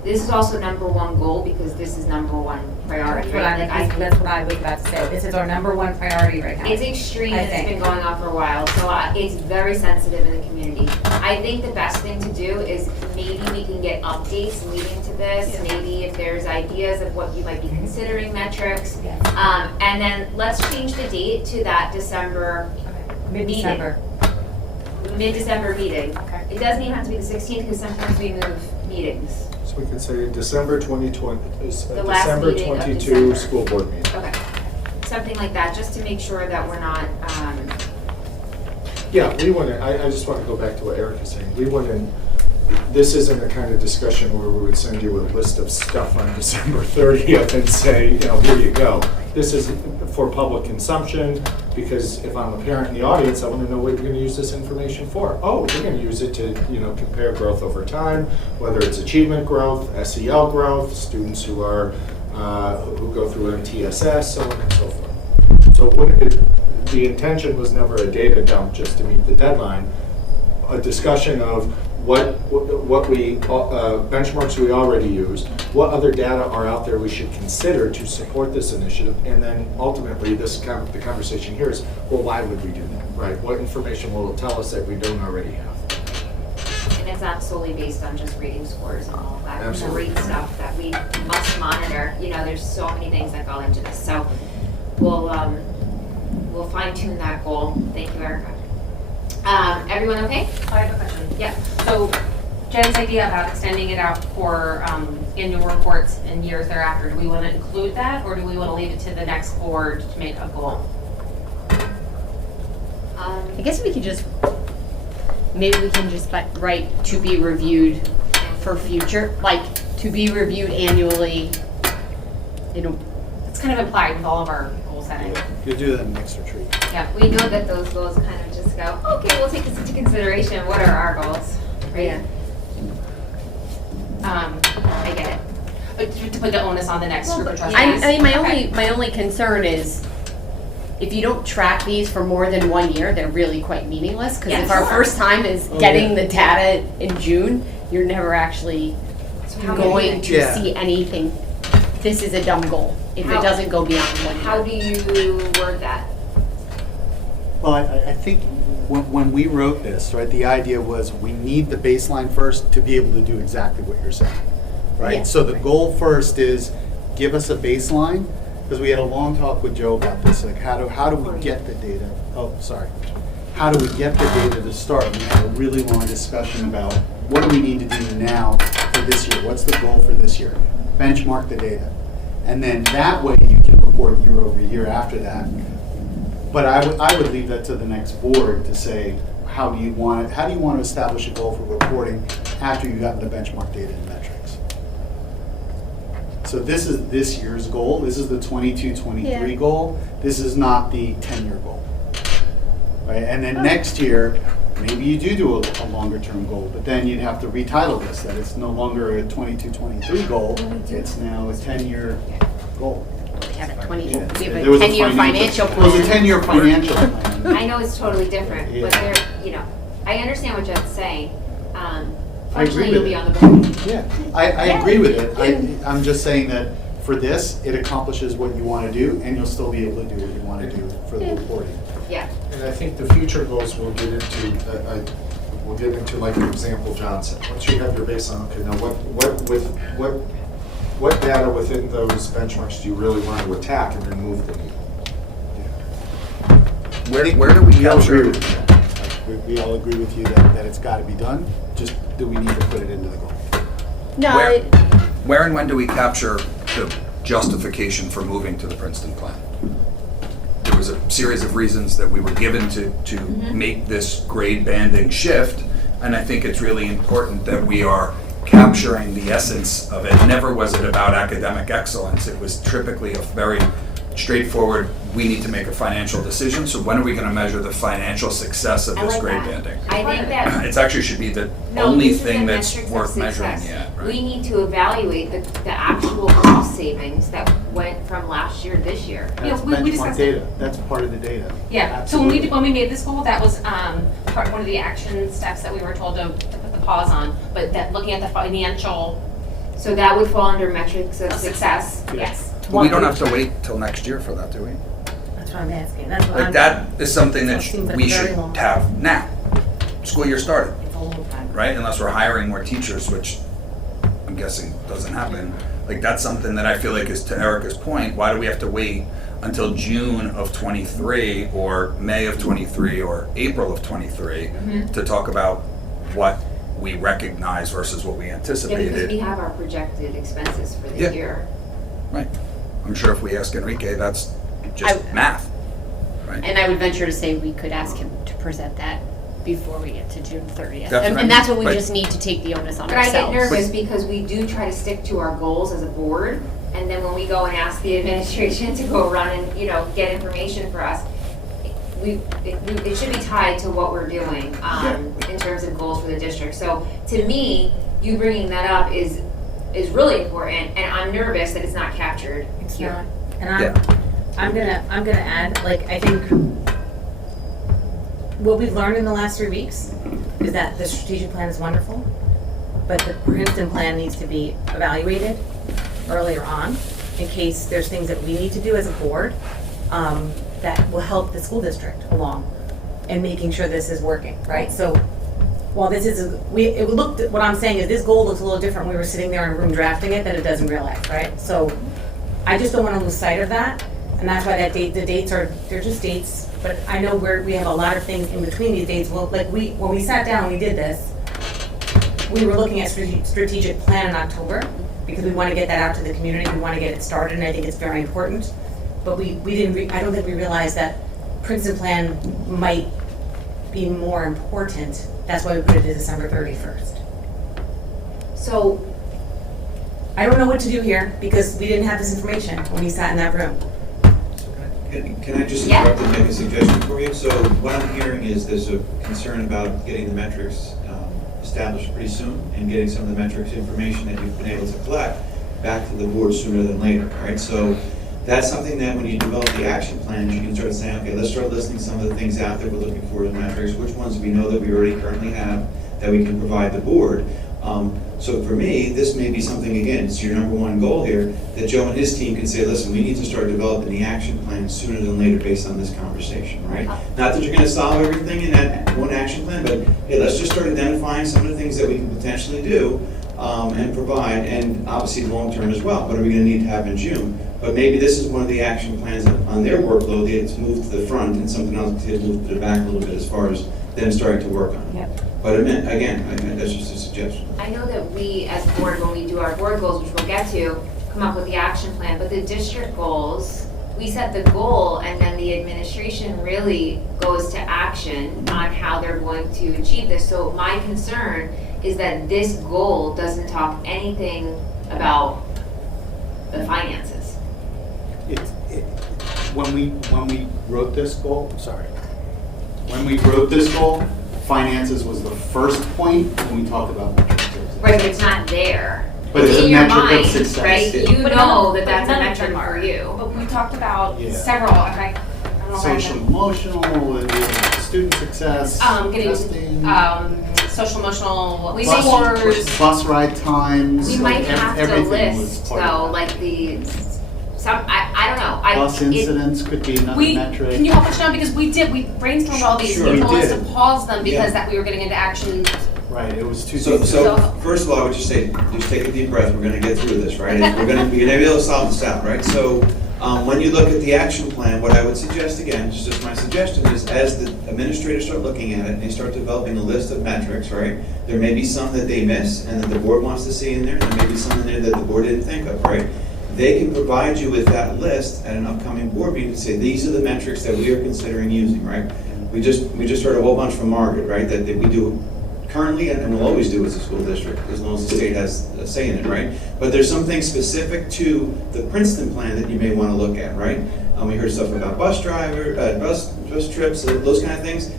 this is also number one goal because this is number one priority, right? That's what I was about to say. This is our number one priority right now. It's extreme, I and it's think. been going on for a while, so it's very sensitive in the community. I think the best thing to do is maybe we can get updates leading to this, maybe if there's ideas of what you might be considering metrics. And then let's change the date to that December Mid-December. Mid-December meeting. Okay. It doesn't even have to be the 16th, because sometimes we move meetings. So we could say December 2020, The last December meeting of 22 December. school board meeting. Okay, something like that, just to make sure that we're not, Yeah, we wouldn't, I just want to go back to what Eric is saying. We wouldn't, this isn't the kind of discussion where we would send you a list of stuff on December 30th and say, here you go. This is for public consumption, because if I'm a parent in the audience, I want to know what you're going to use this information for. Oh, you're going to use it to, compare growth over time, whether it's achievement growth, SEL growth, students who are, who go through MTSS, so on and so forth. So the intention was never a data dump just to meet the deadline, a discussion of what we, benchmarks we already use, what other data are out there we should consider to support this initiative, and then ultimately the conversation here is, well, why would we do that, right? What information will it tell us that we don't already have? and it's not solely based on just reading scores and all of that. Absolutely. The rate stuff that we must monitor, there's so many things that go into this. So we'll fine tune that goal. Thank you, Erica. Everyone okay? I have a question. Yeah. So Jen's idea about extending it out for annual reports and years thereafter, do we want to include that, or do we want to leave it to the next board to make a goal? I guess we could just, maybe we can just write to be reviewed for future, like to be reviewed annually. It's kind of implied with all of our goal setting. You'll do that in next retreat. Yeah, we know that those goals kind of just go, okay, we'll take this into consideration. What are our goals? Right? Yeah. I get it. But to put the onus on the next group of trustees. I mean, my only concern is if you don't track these for more than 1 year, they're really quite meaningless. Because if our first time is getting the data in June, you're never actually going to see anything. This is a dumb goal if it doesn't go beyond 1 year. How do you word that? Well, I think when we wrote this, right, the idea was we need the baseline first to be able to do exactly what you're saying, right? Yeah. So the goal first is give us a baseline, because we had a long talk with Joe about this, like how do we get the data? Oh, sorry. How do we get the data to start? We had a really long discussion about what do we need to do now for this year? What's the goal for this year? Benchmark the data. And then that way you can report year over year after that. But I would leave that to the next board to say, how do you want to establish a goal for reporting after you've gotten the benchmark data and metrics? So this is this year's goal. This is the 22-23 goal. This is not the 10-year goal. Right? And then next year, maybe you do a longer term goal, but then you'd have to retitle this, that it's no longer a 22-23 goal, it's now a 10-year goal. We have a 20, Yeah. we have a There was a 10-year financial It was a plan. 10-year financial plan. I know it's totally different, Yeah. but there, I understand what Jen's saying. I agree Fortunately, with you'll be it. on the board. Yeah, I agree with it. I'm just saying that for this, it accomplishes what you want to do, and you'll still be able to do what you want to do for the reporting. Yeah. And I think the future goals we'll get into like the example John said. Once you have your baseline, okay, now what data within those benchmarks do you really want to attack and then move the needle? Where do we We all capture? agree with you. Like, we all agree with you that it's got to be done, just do we need to put it into the goal? No, Where and when do we capture the justification for moving to the Princeton plan? There was a series of reasons that we were given to make this grade banding shift, and I think it's really important that we are capturing the essence of it. Never was it about academic excellence. It was typically a very straightforward, we need to make a financial decision, so when are we going to measure the financial success of I this like grade that. banding? I think that. It actually should be the No, only this is thing the that's metrics of worth measuring success. yet, right? We need to evaluate the actual cost savings that went from last year to this year. That's we benchmark discussed it. data, that's part of the data. Yeah, so when we made this goal, that was one of the action steps that we were told to put the pause on, but that looking at the financial. So that would fall under metrics of success. Yes. We don't have to wait till next year for that, do we? That's what I'm asking. That's what Like I'm. that is something that Seems like we a very should long have now. School year started, It's a long time. right? Unless we're hiring more teachers, which I'm guessing doesn't happen. Like that's something that I feel like is to Erica's point, why do we have to wait until June of 23 or May of 23 or April of 23 to talk about what we recognize versus what we Yeah, because we anticipated. have our projected expenses for the Yeah. year. Right. I'm sure if we ask Enrique, that's just math, right? And I would venture to say we could ask him to present that before we get to June 30th. That's what I And that's what mean, we but- just need to take the onus on But I ourselves. get nervous because we do try to stick to our goals as a board, and then when we go and ask the administration to go run and, you know, get information for us, it should be tied to what we're doing, in terms of goals for the district. So to me, you bringing that up is really important, and I'm nervous that it's not captured It's here. not. And I'm gonna add, like, I think what we've learned in the last 3 weeks is that the strategic plan is wonderful, but the Princeton plan needs to be evaluated earlier on in case there's things that we need to do as a board that will help the school district along in making sure this is working, right? So while this is, what I'm saying is this goal looks a little different when we were sitting there in a room drafting it than it does in real life, right? So I just don't want to lose sight of that, and that's why the dates they're just dates, but I know we have a lot of things in between these dates. Well, like when we sat down and we did this, we were looking at strategic plan in October, because we want to get that out to the community, we want to get it started, and I think it's very important. But I don't think we realized that Princeton plan might be more important. That's why we put it to December 31st. So I don't know what to do here, because we didn't have this information when we sat in that room. Can I just Yeah. interrupt and make a suggestion for you? So what I'm hearing is there's a concern about getting the metrics established pretty soon and getting some of the metrics information that you've been able to collect back to the board sooner than later, right? So that's something that when you develop the action plans, you can start saying, okay, let's start listing some of the things out there we're looking for as metrics, which ones we know that we already currently have that we can provide the board. So for me, this may be something, again, it's your number one goal here, that Joe and his team can say, listen, we need to start developing the action plan sooner than later based on this conversation, right? Not that you're gonna solve everything in that one action plan, but hey, let's just start identifying some of the things that we can potentially do and provide, and obviously long-term as well. What are we gonna need to have in June? But maybe this is one of the action plans that on their workload, it's moved to the front and something else gets moved to the back a little bit as far as them starting to work on it. Yep. But again, that's just a suggestion. I know that we, as a board, when we do our board goals, which we'll get to, come up with the action plan, but the district goals, we set the goal, and then the administration really goes to action on how they're going to achieve this. So my concern is that this goal doesn't talk anything about the finances. When we wrote this goal, when we wrote this goal, finances was the first point when we talked about metrics. Right, but it's not there. But it's a in your metric of mind, success. right? Yeah. You But know none- that but that's a none of metric them for are. you. But we talked about Yeah. several, and I don't know why I Social emotional, student success, getting testing, social emotional We scores. bus ride times. We like might have to everything was list, part of though, that. like I don't know. Bus incidents could be another metric. Can you help us, John? Because we brainstormed all these, Sure, you we told us to did. pause them because Yeah. that we were getting into action. Right, it was too So first of all, I would just say, just take a deep breath, we're gonna get through this, right? And we're gonna be able to solve this out, right? So, when you look at the action plan, what I would suggest, again, just my suggestion is, as the administrators start looking at it, and they start developing a list of metrics, right? There may be some that they miss, and that the board wants to see in there, and there may be some in there that the board didn't think of, right? They can provide you with that list at an upcoming board meeting to say, these are the metrics that we are considering using, right? We just heard a whole bunch from Margaret, right, that we do currently and will always do as a school district, as long as the state has a say in it, right? But there's some things specific to the Princeton plan that you may want to look at, right? We heard stuff about bus trips, those kind of things.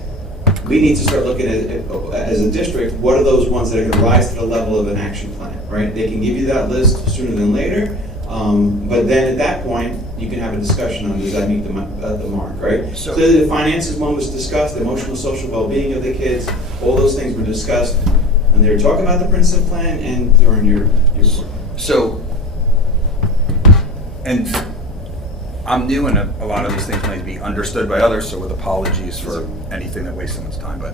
We need to start looking at it as a district, what are those ones that are going to rise to the level of an action plan, right? They can give you that list sooner than later, but then at that point, you can have a discussion on does that meet the mark, right? So- Clearly, the finances one was discussed, the emotional, social well-being of the kids, all those things were discussed when they were talking about the Princeton plan and during your report. So, and I'm new, and a lot of these things might be understood by others, so with apologies for anything that wastes someone's time, but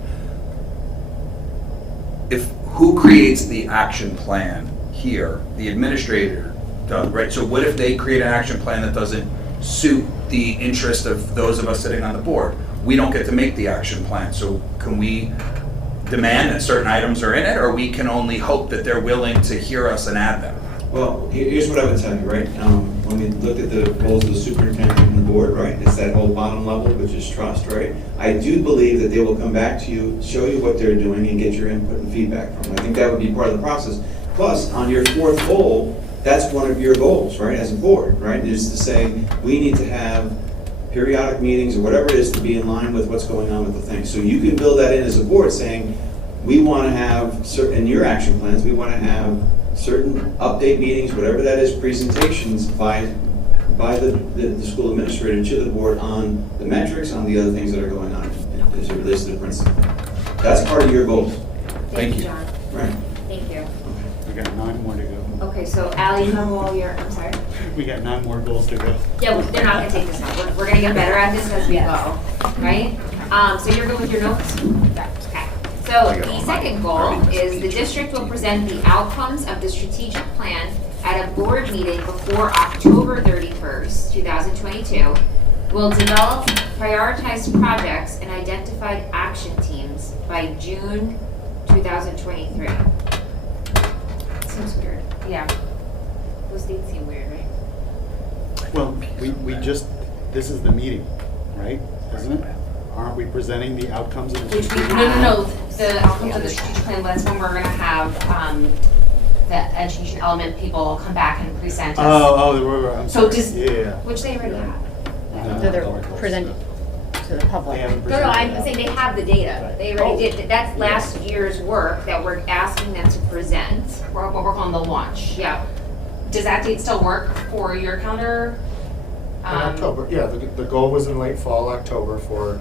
who creates the action plan here? The administrator does, right? So what if they create an action plan that doesn't suit the interest of those of us sitting on the board? We don't get to make the action plan, so can we demand that certain items are in it, or we can only hope that they're willing to hear us and add them? Well, here's what I would tell you, right? When we look at the roles of the superintendent and the board, right, it's that whole bottom level, which is trust, right? I do believe that they will come back to you, show you what they're doing, and get your input and feedback from them. I think that would be part of the process. Plus, on your fourth goal, that's one of your goals, right, as a board, right, is to say, we need to have periodic meetings or whatever it is to be in line with what's going on with the thing. So you can build that in as a board, saying, we want to have certain, in your action plans, we want to have certain update meetings, whatever that is, presentations by the school administrator to the board on the metrics, on the other things that are going on as it relates to the principal. That's part of your goals. Thank you, John. Right. Thank you. We got 9 more to go. Okay, so Ally, you have all your, I'm sorry? We got 9 more goals to go. Yeah, well, they're not gonna take this now. We're gonna get better at this as we go, right? So you're good with your notes? Okay. So the second goal is the district will present the outcomes of the strategic plan at a board meeting before October 31st, 2022. Will develop prioritized projects and identified action teams by June 2023. Seems weird. Yeah. Those dates seem weird, right? Well, we just, this is the meeting, right? Isn't it? Aren't we presenting the outcomes of the Which we, strategic? no, the outcomes of the strategic plan, that's when we're gonna have, the education element people come back and present us. I'm So sorry. just- Yeah. Which they already have. So they're presented to the public. They haven't No, no, I'm presented saying that. they have the data. They already did, that's last year's work that we're asking them to present. What we're calling the launch. Yeah. Does that date still work for your calendar? In October, yeah, the goal was in late fall, October, for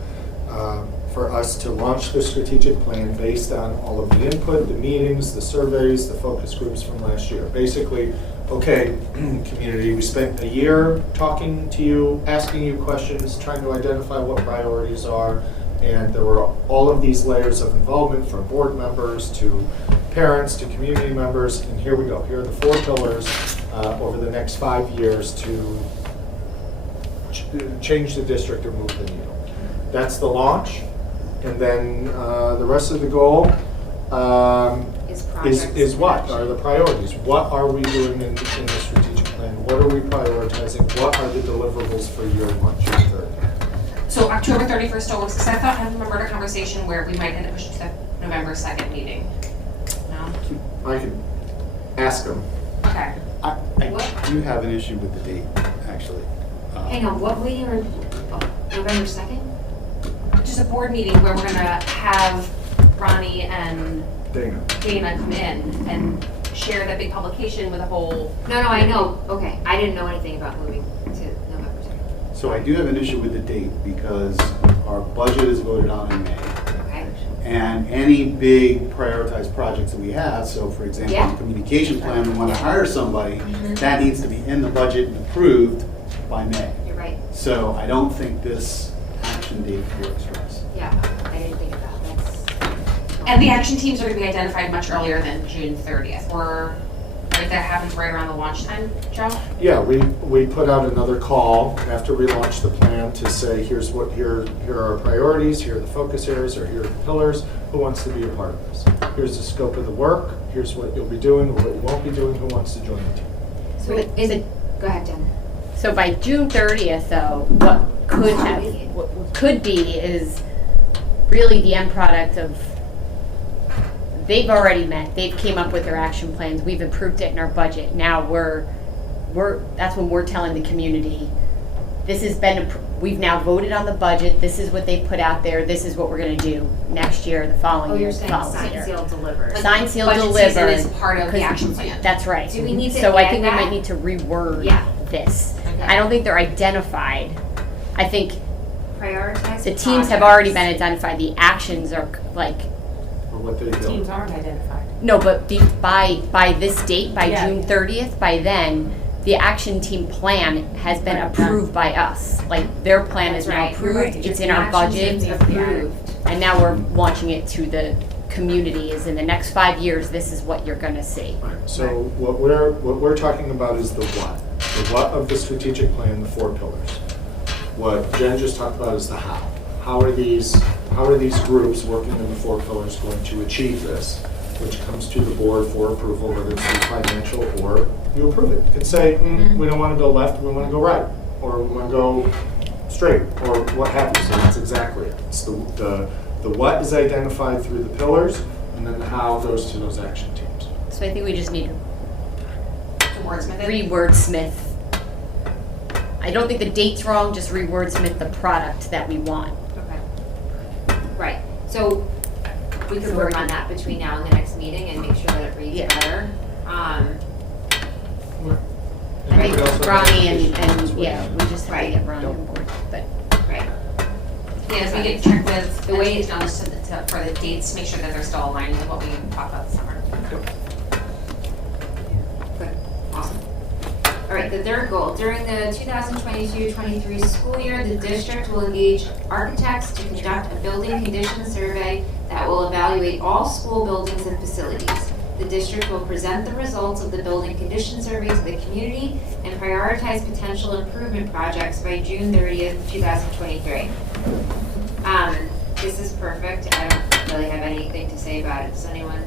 us to launch the strategic plan based on all of the input, the meetings, the surveys, the focus groups from last year. Basically, okay, community, we spent a year talking to you, asking you questions, trying to identify what priorities are, and there were all of these layers of involvement from board members to parents to community members, and here we go. Here are the 4 pillars over the next 5 years to change the district or move the needle. That's the launch, and then the rest of the goal is what are the priorities? What are we doing in the strategic plan? What are we prioritizing? What are the deliverables for year 1, June 30th? So October 31st still works, because I remembered a conversation where we might end up pushing to the November 2nd meeting. No? I can ask them. Okay. I What? do have an issue with the date, actually. Hang on, what meeting are, November 2nd? Just a board meeting where we're gonna have Ronnie and Dana come in and share that big publication with a whole. No, I know, okay. I didn't know anything about moving to November 2nd. So I do have an issue with the date because our budget is voted on in May. Okay. And any big prioritized projects that we have, so for example, Yeah. the communication plan, we want to hire somebody, Mhm. that needs to be in the budget and approved by May. You're right. So I don't think this action date works for us. Yeah, I didn't think about that. And the action teams are gonna be identified much earlier than June 30th, or right, that happens right around the launch time, Joe? Yeah, we put out another call after we launched the plan to say, here are our priorities, here are the focus areas, or here are the pillars. Who wants to be a part of this? Here's the scope of the work, here's what you'll be doing, or what you won't be doing, who wants to join the team? So is it, go ahead, Jen. So by June 30th, though, what could be is really the end product of, they've already met, they've came up with their action plans, we've approved it in our budget. Now that's when we're telling the community, this has been, we've now voted on the budget, this is what they put out there, this is what we're gonna do next year, the following year, the following year. Sign, seal, deliver. Sign, seal, Budget deliver. season is part of the 'cause action plan. That's right. Do we need to So I add think we that? might need to reword Yeah. this. Okay. I don't think they're identified. I think Prioritize the teams have already been projects. identified, the actions are like, Or what they build? Teams aren't identified. no, but by this date, by Yeah. June 30th, by then, the action team plan has been approved by us. Like, their plan is That's now right, you're right. approved, it's The in our action budget, teams approved. and now we're launching it to the community, is in the next 5 years, this is what you're gonna see. Right, so what we're talking about is the what. The what of the strategic plan, the 4 pillars. What Jen just talked about is the how. how are these groups working in the 4 pillars going to achieve this, which comes to the board for approval, whether it's financial or you approve it. You could say, we don't want to go left, we want to go right, or we want to go straight, or what have you. So that's exactly it. It's the what is identified through the pillars, and then the how goes to those action teams. So I think we just need To wordsmith it? re-wordsmith. I don't think the date's wrong, just re-wordsmith the product that we want. Okay. Right, so we could work on that between now and the next meeting and make sure that it reads better. I think Anybody else have Ronnie any and questions? yeah, we just have to get Ronnie on board, but. Right. Yeah, so we can check with the way it's done for the dates to make sure that they're still aligned with what we talked about this summer. Good, awesome. All right, the third goal, during the 2022-23 school year, the district will engage architects to conduct a building condition survey that will evaluate all school buildings and facilities. The district will present the results of the building condition survey to the community and prioritize potential improvement projects by June 30th, 2023. This is perfect. I don't really have anything to say about it. Does anyone?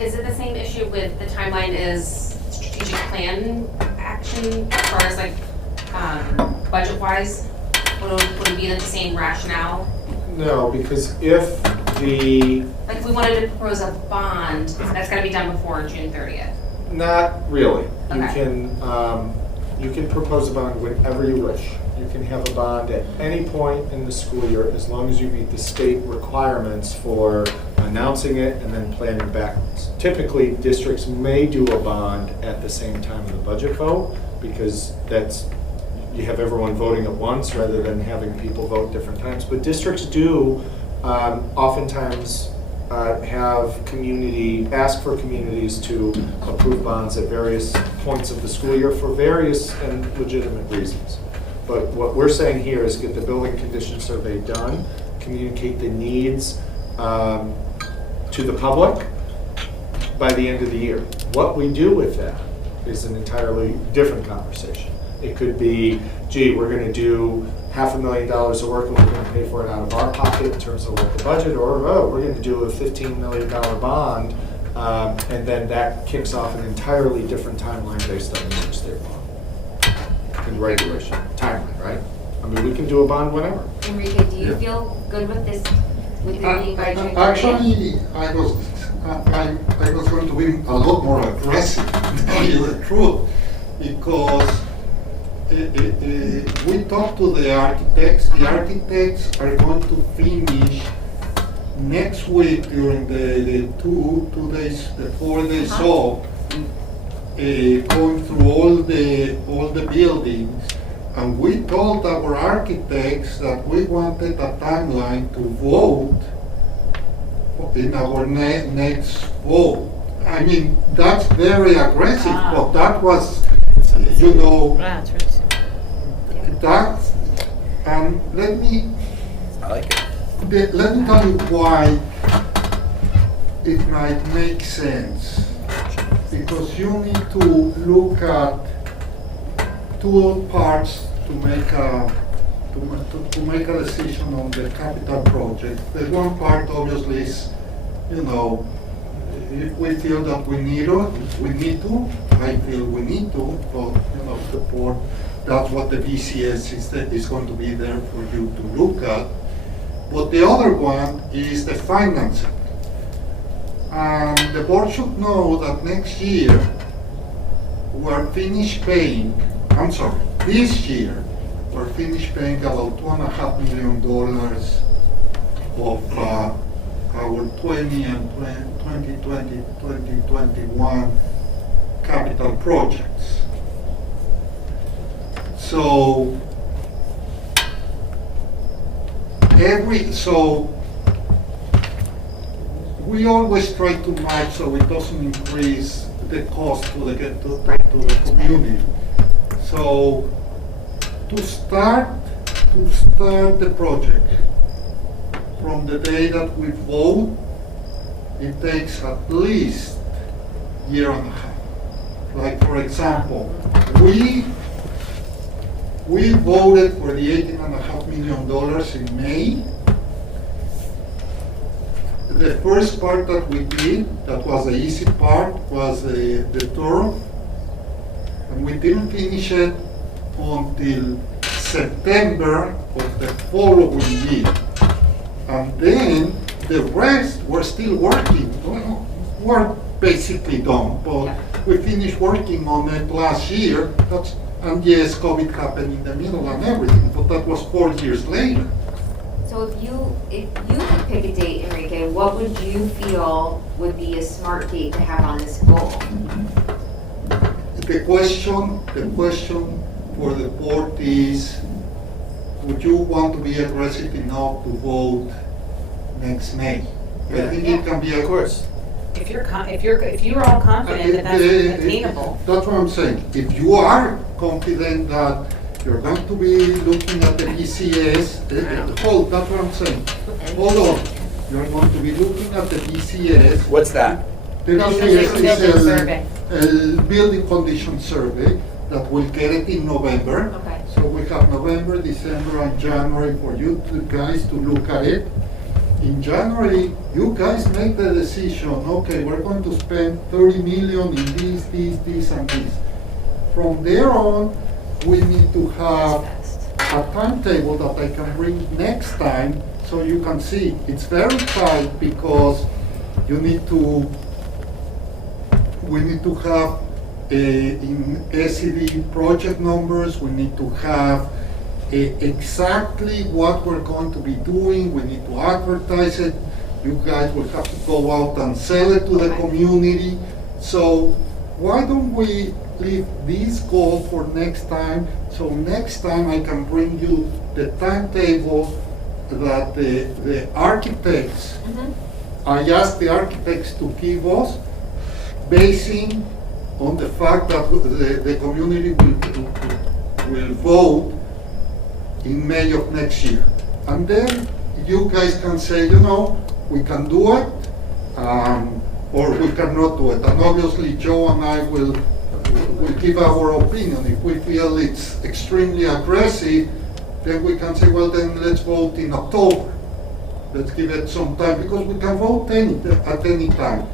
Is it the same issue with the timeline as strategic plan action as far as like budget-wise? Would it be the same rationale? No, because if the, Like if we wanted to propose a bond, that's gotta be done before June 30th. not really. Okay. You can propose a bond whenever you wish. You can have a bond at any point in the school year as long as you meet the state requirements for announcing it and then planning backwards. Typically, districts may do a bond at the same time of the budget vote because you have everyone voting at once rather than having people vote different times. But districts do oftentimes ask for communities to approve bonds at various points of the school year for various and legitimate reasons. But what we're saying here is get the building condition survey done, communicate the needs to the public by the end of the year. What we do with that is an entirely different conversation. It could be, gee, we're going to do $500,000 of work and we're going to pay for it out of our pocket in terms of local budget, or we're going to do a $15 million bond, and then that kicks off an entirely different timeline based on the New York State law and regulation timeline, right? I mean, we can do a bond whenever. Enrique, do you feel good with this, with it being by June 30th? Actually, I was going to be a lot more aggressive, to tell you the truth, because we talked to the architects. The architects are going to finish next week during the 2 days, the 4 days off, going through all the buildings. And we told our architects that we wanted a timeline to vote in our next vote. I mean, that's very aggressive, but that was, you know, that, and let me tell you why it might make sense. Because you need to look at two parts to make a decision on the capital project. The one part obviously is, you know, if we feel that we need to, I feel we need to, but you know, the board, that's what the BCS is going to be there for you to look at. But the other one is the financing. And the board should know that next year we're finished paying, this year we're finished paying about $2.5 million of our 20 and 2020, 2021 capital projects. So we always try to match so it doesn't increase the cost to the community. So to start the project from the day that we vote, it takes at least a year and a half. Like for example, we We voted for the $18.5 million in May. The first part that we did, that was the easy part, was the turf. And we didn't finish it until September of the following year. And then the rest were still working. Well, we're basically done, but we finished working on it last year. And yes, COVID happened in the middle and everything, but that was 4 years later. So if you could pick a date, Enrique, what would you feel would be a smart date to have on this goal? The question for the board is, would you want to be aggressive enough to vote next May? I think it can be. Of course. If you're all confident that that's attainable. That's what I'm saying. If you are confident that you're going to be looking at the BCS, that's what I'm saying. Hold on. You're going to be looking at the BCS. What's that? The BCS is a building condition survey that will get it in November. Okay. So we have November, December, and January for you guys to look at it. In January, you guys make the decision, okay, we're going to spend 30 million in this, and this. From there on, we need to have a timetable that I can bring next time so you can see. It's very tight because we need to have in SED project numbers, we need to have exactly what we're going to be doing. We need to advertise it. You guys will have to go out and sell it to the community. So why don't we leave this goal for next time? So next time I can bring you the timetable that the architects, I asked the architects to give us, basing on the fact that the community will vote in May of next year. And then you guys can say, we can do it, or we cannot do it. And obviously Joe and I will give our opinion. If we feel it's extremely aggressive, then we can say, well, then let's vote in October. Let's give it some time, because we can vote at any time.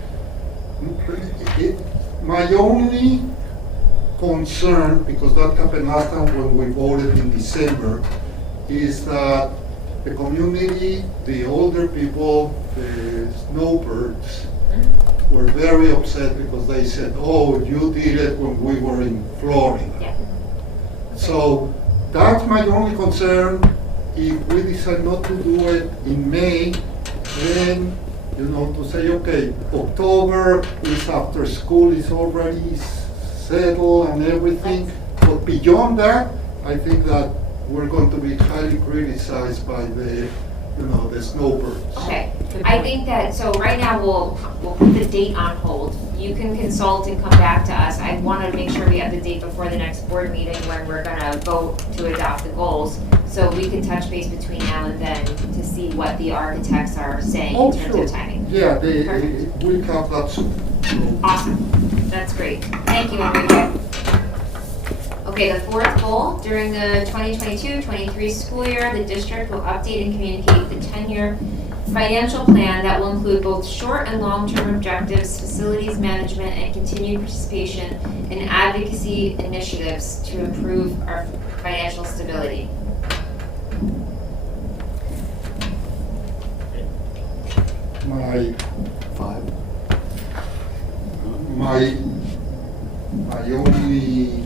My only concern, because that happened last time when we voted in December, is that the community, the older people, the snowbirds, were very upset because they said, oh, you did it when we were in Florida. Yeah. So that's my only concern. If we decide not to do it in May, then to say, okay, October is after school is already settled and everything. But beyond that, I think that we're going to be highly criticized by the snowbirds. Okay, I think that, so right now we'll put the date on hold. You can consult and come back to us. I wanted to make sure we have the date before the next board meeting when we're gonna vote to adopt the goals. So we can touch base between now and then to see what the architects are saying in terms of timing. Yeah, we have that soon. Awesome, that's great. Thank you, Enrique. Okay, the fourth goal, during the 2022-23 school year, the district will update and communicate the 10-year financial plan that will include both short and long-term objectives, facilities management, and continued participation in advocacy initiatives to improve our financial stability. My only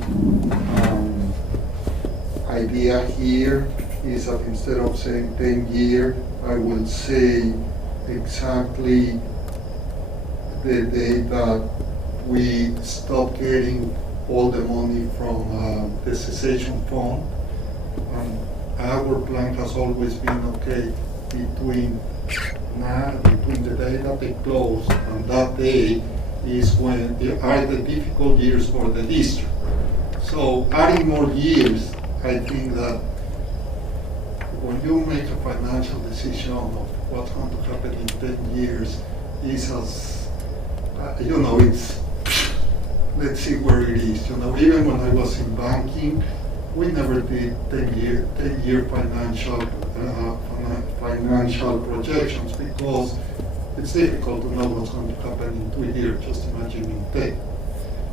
idea here is that instead of saying 10 years, I will say exactly the day that we stop getting all the money from the cessation fund. Our plan has always been, okay, between the day that they close and that day is when are the difficult years for the district. So adding more years, I think that when you make a financial decision of what's going to happen in 10 years, is as, it's, let's see where it is. Even when I was in banking, we never did 10-year financial projections because it's difficult to know what's going to happen in 2 years, just imagine in 10.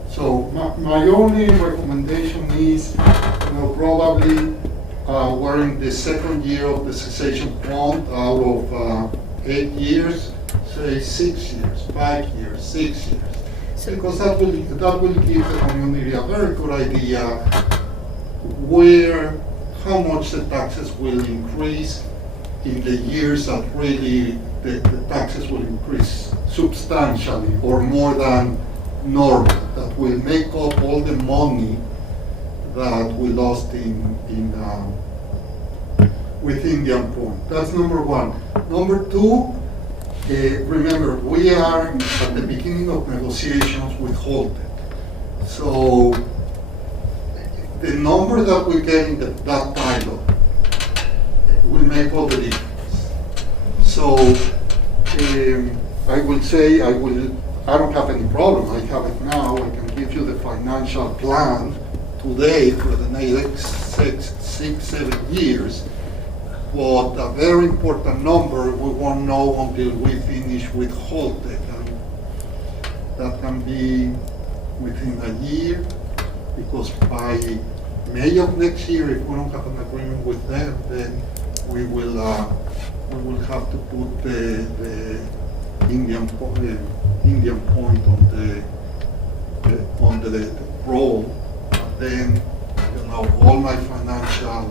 So my only recommendation is, probably we're in the second year of the cessation fund out of 8 years, say 6 years, 5 years, 6 years. Because that will give the community a very good idea how much the taxes will increase in the years that really the taxes will increase substantially or more than normal, that will make up all the money that we lost with Indian Point. That's number one. Number two, remember, we are at the beginning of negotiations with Holtec. So the number that we get in that pilot will make all the difference. So I will say, I don't have any problem. I have it now. I can give you the financial plan today for the next 6, 7 years. But a very important number we won't know until we finish with Holtec. And that can be within a year, because by May of next year, if we don't have an agreement with them, then we will have to put the Indian Point on the roll. Then, all my financial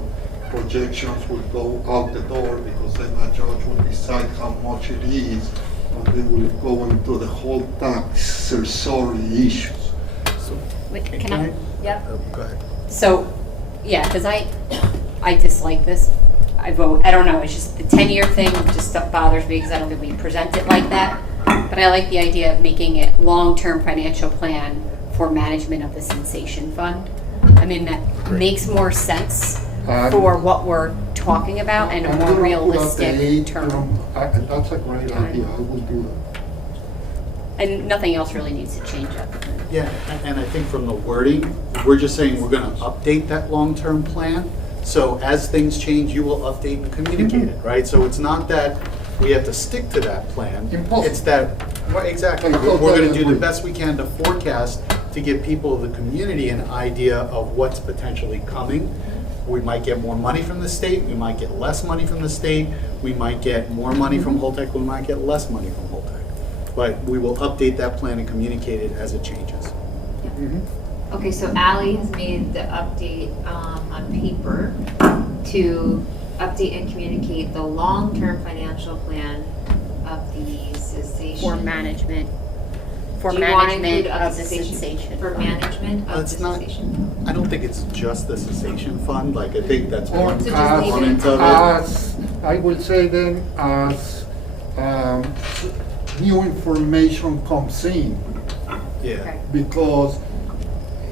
projections will go out the door, because then a judge will decide how much it is, and then we'll go into the whole tax-accessory issues. Wait, can I? Yep. Go ahead. So, yeah, because I dislike this. I vote, I don't know, it's just the 10-year thing just bothers me because I don't think we present it like that. But I like the idea of making it long-term financial plan for management of the Sensation Fund. I mean, that makes more sense for what we're talking about and a more realistic term. That's a great idea. I will do that. And nothing else really needs to change up. Yeah, and I think from the wording, we're just saying we're going to update that long-term plan. So as things change, you will update and communicate it, right? So it's not that we have to stick to that plan. It's that, exactly, we're going to do the best we can to forecast to give people, the community, an idea of what's potentially coming. We might get more money from the state, we might get less money from the state, we might get more money from Holtec, we might get less money from Holtec. But we will update that plan and communicate it as it changes. Okay, so Ally has made the update on paper to update and communicate the long-term financial plan of the cessation. For management. For Do you want to management include of the cessation. For management of the cessation. I don't think it's just the cessation fund, like I think that's Or one So just leave component it. of it. as, I will say then, as new information comes in, Yeah. because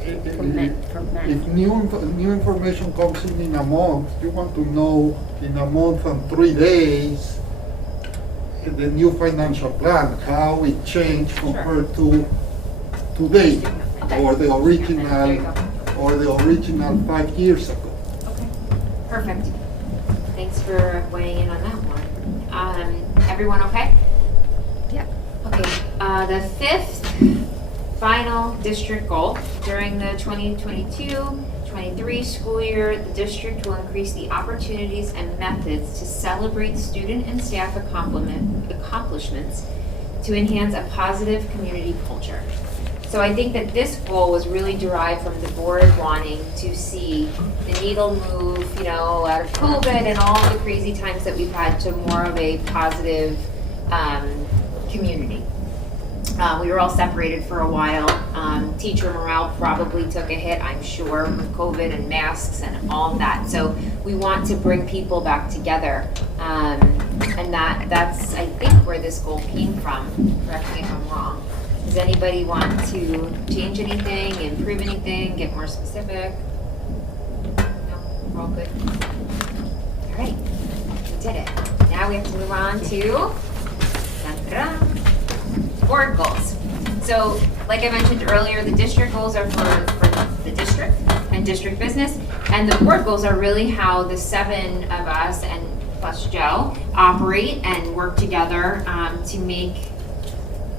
For if new information comes in a month, you want to know in a month and 3 days the new financial plan, how it changed compared to today, or the original 5 years ago. Okay, perfect. Thanks for weighing in on that one. Everyone okay? Yeah. Okay, the fifth final district goal, during the 2022-23 school year, the district will increase the opportunities and methods to celebrate student and staff accomplishments to enhance a positive community culture. So I think that this goal was really derived from the board wanting to see the needle move, out of COVID and all the crazy times that we've had, to more of a positive community. We were all separated for a while. Teacher morale probably took a hit, I'm sure, with COVID and masks and all of that. So we want to bring people back together. And that's, I think, where this goal came from. Correct me if I'm wrong. Does anybody want to change anything, improve anything, get more specific? No, we're all good. All right, we did it. Now we have to move on to board goals. So, like I mentioned earlier, the district goals are for the district, and district business. And the board goals are really how the 7 of us and plus Joe operate and work together to make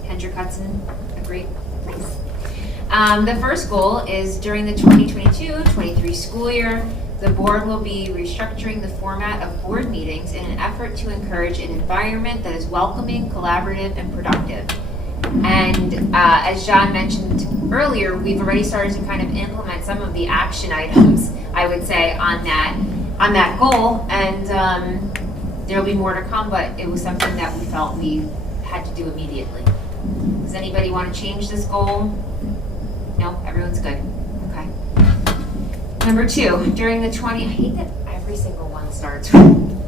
Hendrick Hudson a great place. The first goal is during the 2022-23 school year, the board will be restructuring the format of board meetings in an effort to encourage an environment that is welcoming, collaborative, and productive. And as John mentioned earlier, we've already started to kind of implement some of the action items, I would say, on that goal. And there will be more to come, but it was something that we felt we had to do immediately. Does anybody want to change this goal? No, everyone's good. Okay. Number 2, during the I hate that every single one starts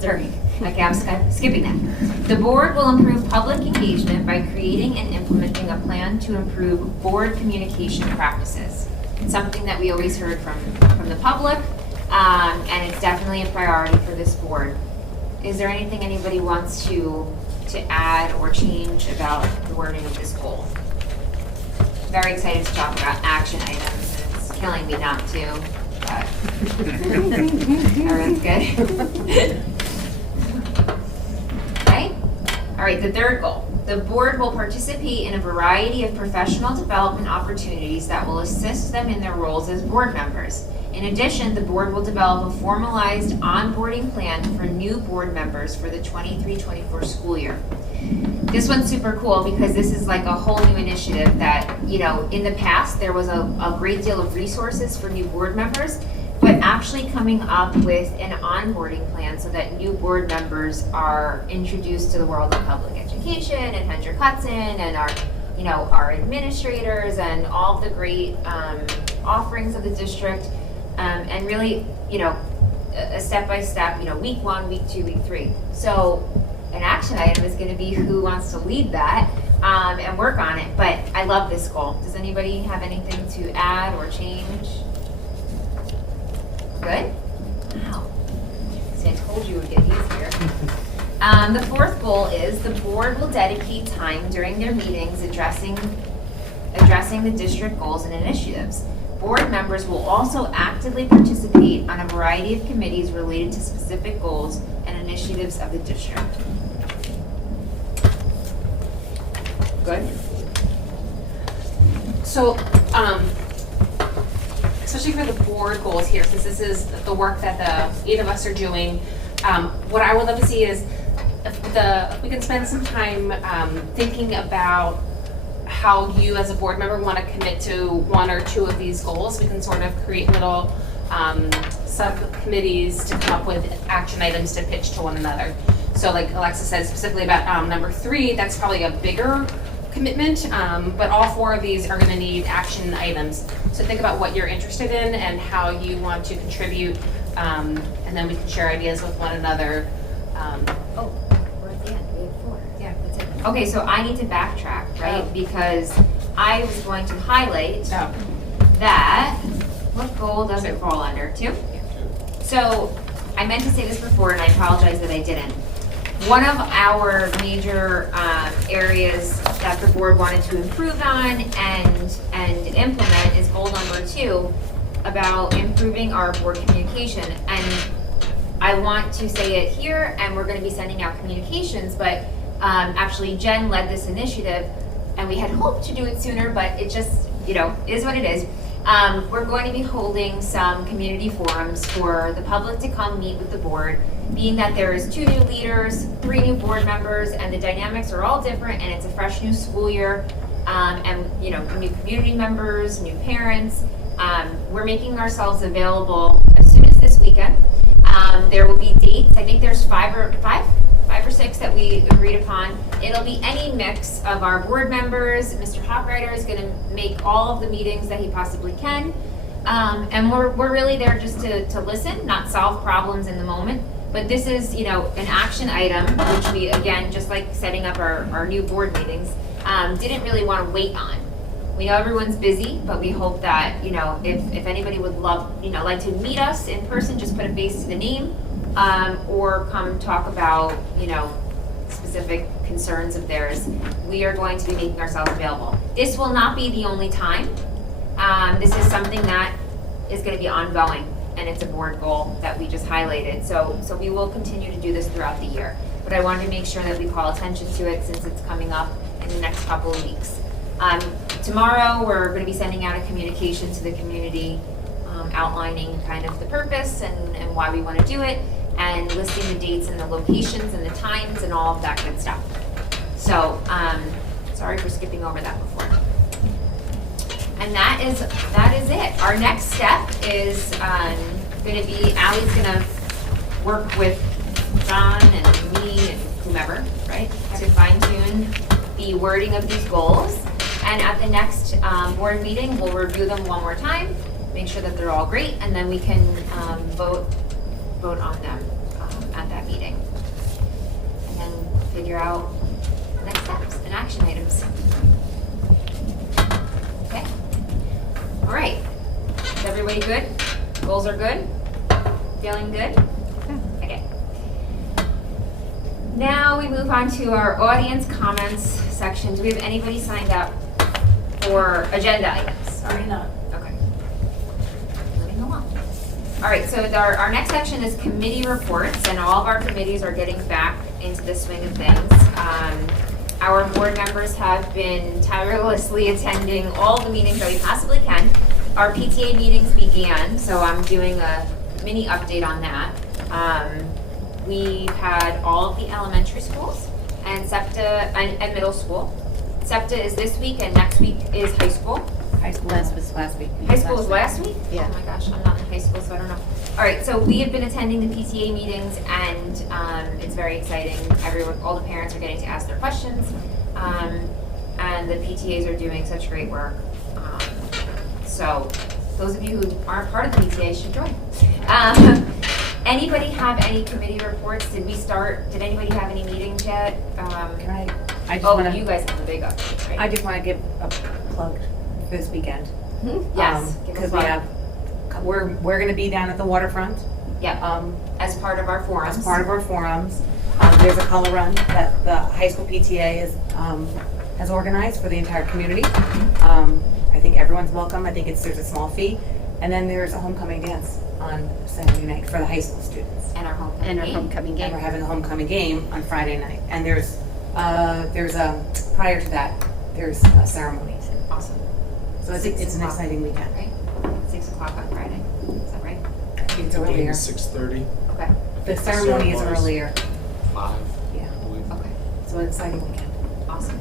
during. Okay, I'm skipping that. The board will improve public engagement by creating and implementing a plan to improve board communication practices. It's something that we always heard from the public, and it's definitely a priority for this board. Is there anything anybody wants to add or change about the wording of this goal? Very excited to talk about action items. It's killing me not to, but everyone's good. Okay. All right, the third goal. The board will participate in a variety of professional development opportunities that will assist them in their roles as board members. In addition, the board will develop a formalized onboarding plan for new board members for the 23-24 school year. This one's super cool because this is like a whole new initiative that, you know, in the past there was a great deal of resources for new board members, but actually coming up with an onboarding plan so that new board members are introduced to the world of public education and Hendrick Hudson and our administrators and all of the great offerings of the district, and really, a step-by-step, week 1, week 2, week 3. So an action item is going to be who wants to lead that and work on it. But I love this goal. Does anybody have anything to add or change? Good? Wow. See, I told you it would get easier. The fourth goal is the board will dedicate time during their meetings addressing the district goals and initiatives. Board members will also actively participate on a variety of committees related to specific goals and initiatives of the district. Good? So, especially for the board goals here, since this is the work that the 8 of us are doing, what I would love to see is if we can spend some time thinking about how you as a board member want to commit to 1 or 2 of these goals. We can sort of create little subcommittees to come up with action items to pitch to one another. So like Alexa said specifically about number 3, that's probably a bigger commitment, but all 4 of these are going to need action items. So think about what you're interested in and how you want to contribute, and then we can share ideas with one another. We're at the end. We have 4. Yeah, that's it. Okay, so I need to backtrack, right? Because I was going to highlight that. What goal does it fall under? 2? So I meant to say this before, and I apologize that I didn't. One of our major areas that the board wanted to improve on and implement is goal number 2 about improving our board communication. And I want to say it here, and we're going to be sending out communications, but actually Jen led this initiative, and we had hoped to do it sooner, but it just, is what it is. We're going to be holding some community forums for the public to come meet with the board, being that there is 2 new leaders, 3 new board members, and the dynamics are all different, and it's a fresh new school year, and new community members, new parents. We're making ourselves available as soon as this weekend. There will be dates. I think there's 5 or 6 that we agreed upon. It'll be any mix of our board members. Mr. Hawkrider is going to make all of the meetings that he possibly can. And we're really there just to listen, not solve problems in the moment. But this is, an action item, which we, again, just like setting up our new board meetings, didn't really want to wait on. We know everyone's busy, but we hope that, if anybody would like to meet us in person, just put a face to the name, or come talk about, specific concerns of theirs. We are going to be making ourselves available. This will not be the only time. This is something that is gonna be ongoing, and it's a board goal that we just highlighted. So we will continue to do this throughout the year. But I wanted to make sure that we call attention to it since it's coming up in the next couple of weeks. Tomorrow, we're gonna be sending out a communication to the community outlining kind of the purpose and why we wanna do it, and listing the dates and the locations and the times and all of that good stuff. So, sorry for skipping over that before. And that is it. Our next step is gonna be, Ally's gonna work with John and me and whomever, right, to fine tune the wording of these goals. And at the next board meeting, we'll review them one more time, make sure that they're all great, and then we can vote on them at that meeting. And then figure out next steps and action items. Okay? All right. Is everybody good? Goals are good? Feeling good? Okay. Now we move on to our audience comments section. Do we have anybody signed up for agenda items? Sorry. No. Okay. Moving along. All right, so our next section is committee reports, and all of our committees are getting back into the swing of things. Our board members have been tirelessly attending all the meetings that we possibly can. Our PTA meetings began, so I'm doing a mini update on that. We've had all of the elementary schools and SEPTA and middle school. SEPTA is this week and next week is high school. High school was last week. High school was last week? Yeah. Oh my gosh, I'm not in high school, so I don't know. All right, so we have been attending the PTA meetings, and it's very exciting. All the parents are getting to ask their questions, and the PTAs are doing such great work. So those of you who aren't part of the PTA should join. Anybody have any committee reports? Did anybody have any meetings yet? I just wanna- you guys have the big update, right? I just want to give a plug for this weekend. Yes, give a Because we plug. have, we're going to be down at the waterfront. Yeah, as part of our forums. As part of our forums. There's a color run that the high school PTA has organized for the entire community. I think everyone's welcome. I think there's a small fee. And then there's a homecoming dance on Saturday night for the high school students. And our homecoming And our game. homecoming And game. we're having a homecoming game on Friday night. And there's prior to that, there's a ceremony. Awesome. So I think it's an exciting weekend. Right? 6 o'clock on Friday. Is that right? I think it's earlier. 6:30. Okay. The ceremony is earlier. 5. Yeah. I believe. Okay. So an exciting weekend. Awesome.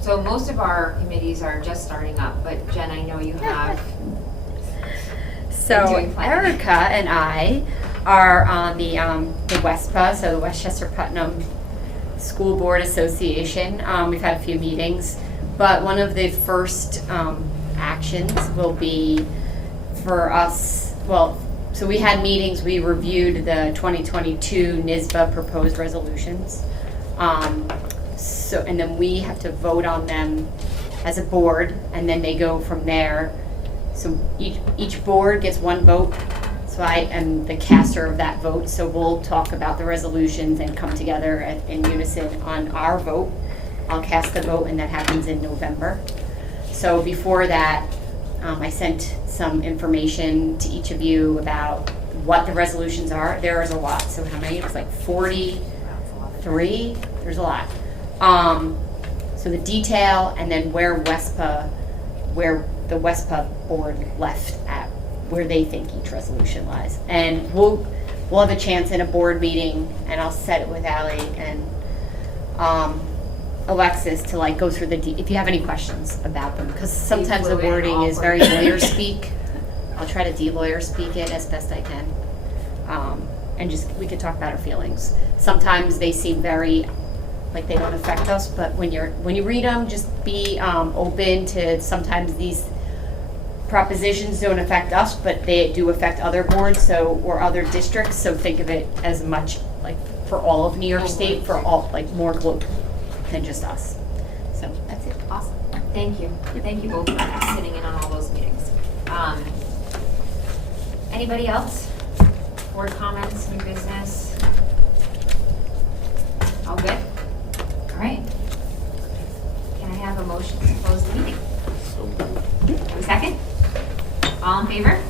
So most of our committees are just starting up, but Jen, I know you have. So doing fine. Erica and I are on the WESPA, so the Westchester Putnam School Board Association. We've had a few meetings, but one of the first actions will be for us, so we had meetings, we reviewed the 2022 NYSBA proposed resolutions. And then we have to vote on them as a board, and then they go from there. So each board gets one vote. So I am the caster of that vote. So we'll talk about the resolutions and come together in unison on our vote. I'll cast the vote, and that happens in November. So before that, I sent some information to each of you about what the resolutions are. There is a lot. So how many? It's like 43. There's a lot. So the detail, and then where the WESPA board left at, where they think each resolution lies. And we'll have a chance in a board meeting, and I'll set it with Ally and Alexis to go through if you have any questions about them, because sometimes the wording is very lawyer speak. I'll try to de-lawyer speak it as best I can. And we could talk about our feelings. Sometimes they seem very like they don't affect us, but when you read them, just be open to sometimes these propositions don't affect us, but they do affect other boards or other districts. So think of it as much like for all of New York State, for all more global than just us. So that's it. Awesome. Thank you. Thank you both for sitting in on all those meetings. Anybody else? Board comments, new business? All good? All right. Can I have a motion to close the meeting? Have a second? All in favor?